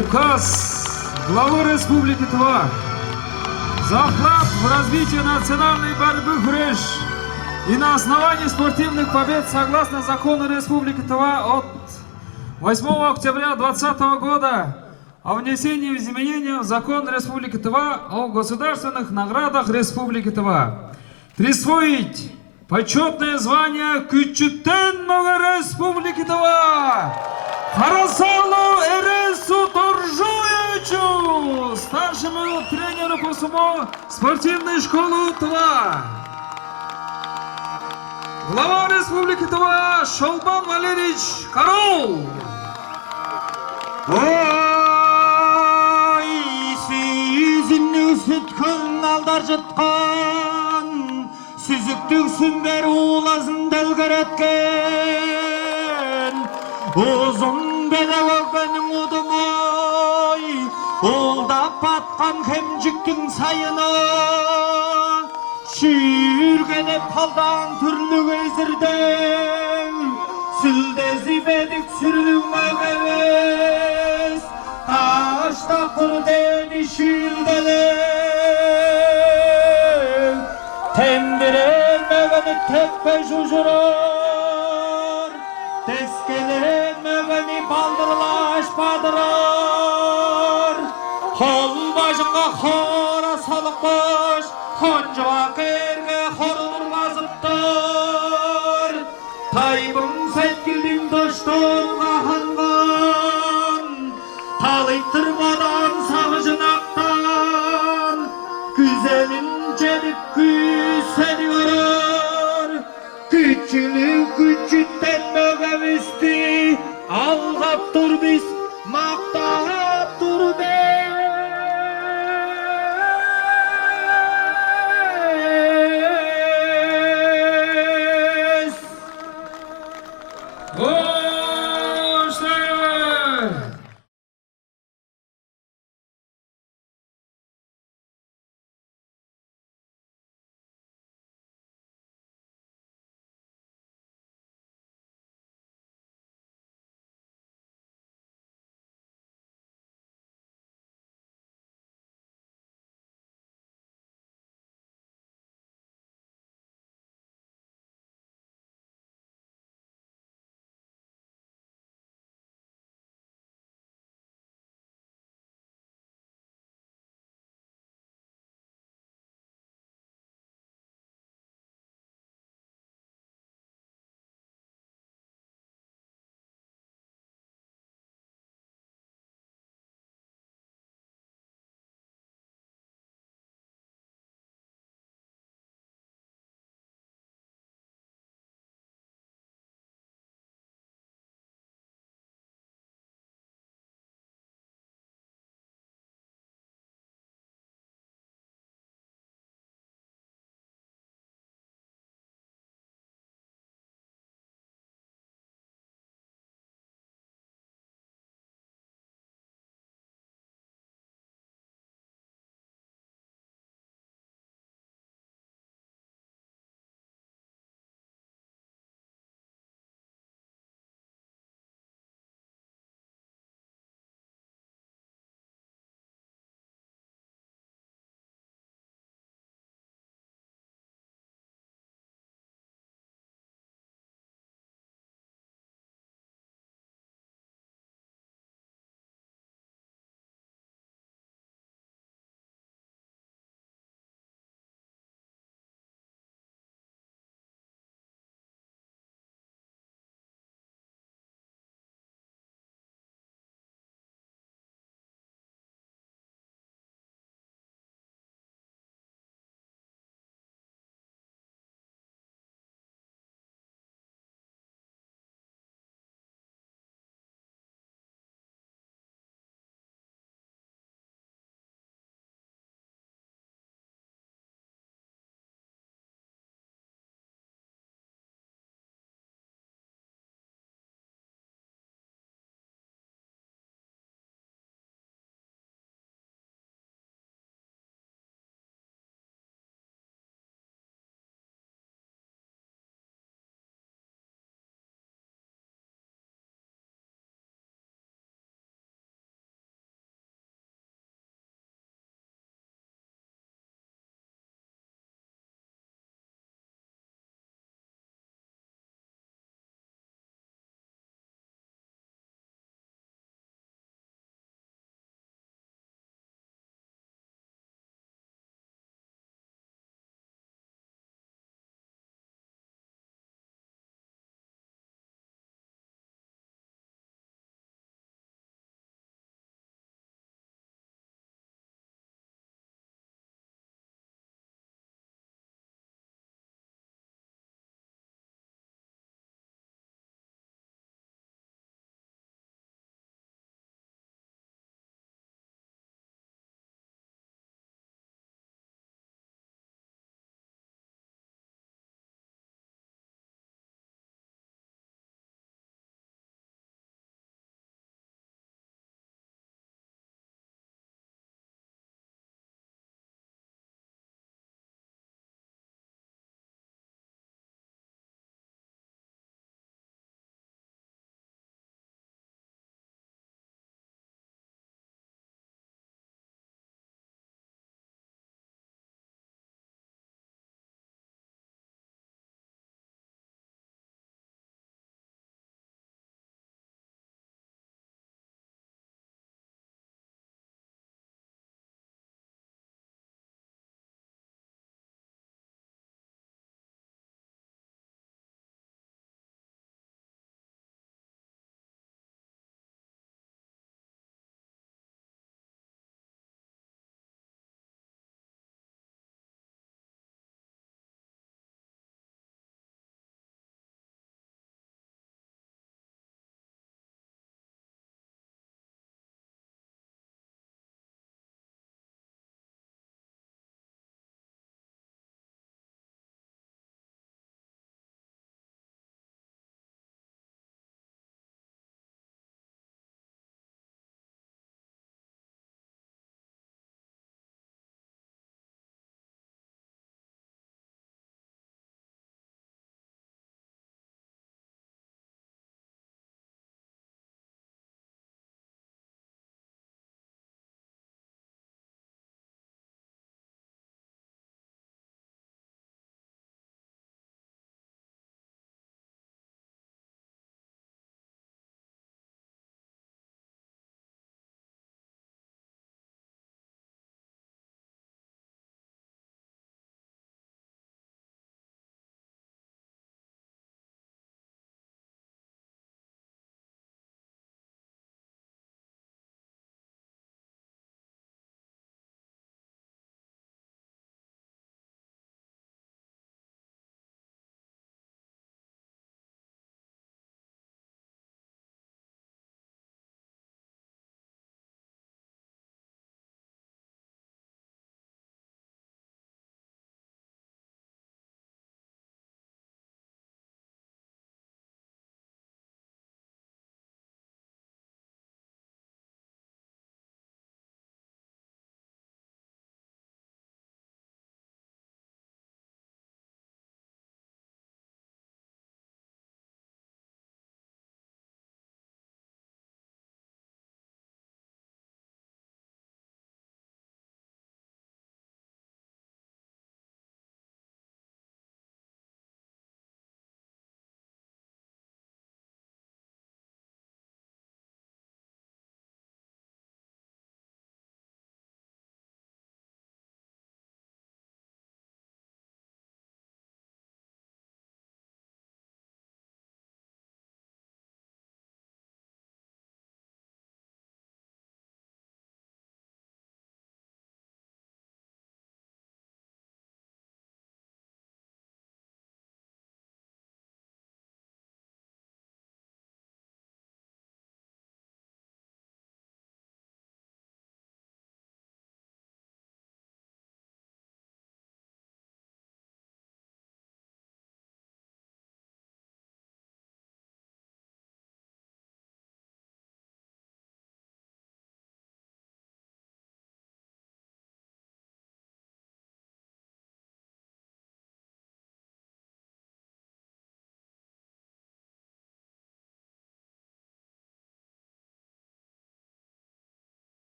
Указ главы Республики Тыва. За вклад в развитие национальной борьбы ГРЭШ и на основании спортивных побед согласно закону Республики Тыва от 8 октября 2020 года о внесении изменений в закон Республики Тыва о государственных наградах Республики Тыва. Присвоить почетное звание Күчүттен Мөге Республики Тыва Харасалу Эресу Торжуевичу, старшему тренеру по сумо спортивной школы Тыва. Глава Республики Тыва Шолпан Валерьевич Карол. Ой, сүйізінің сүткін алдар жытқан, сүзіктің сүмбер улазын дәлгіреткен, uzun bedevakbenin udumoy, oldap batkan hemciktin sayını, şürgenep haldan türlü gezirden, süldezi bedik sürülmek eves, taşta kurdeni şildelen, tendirelmegeni teppe jujurur, teskelenmegeni baldırlaş badırır. Kol başınga xora salıkmış, Honcuvak erge horulur vazıptır. Taybın setkildin dostun kahangan, talıktırmadan savcınaktan, güzelin celip güseliyor. Küçülük küçükten mögevüstü, algap dur biz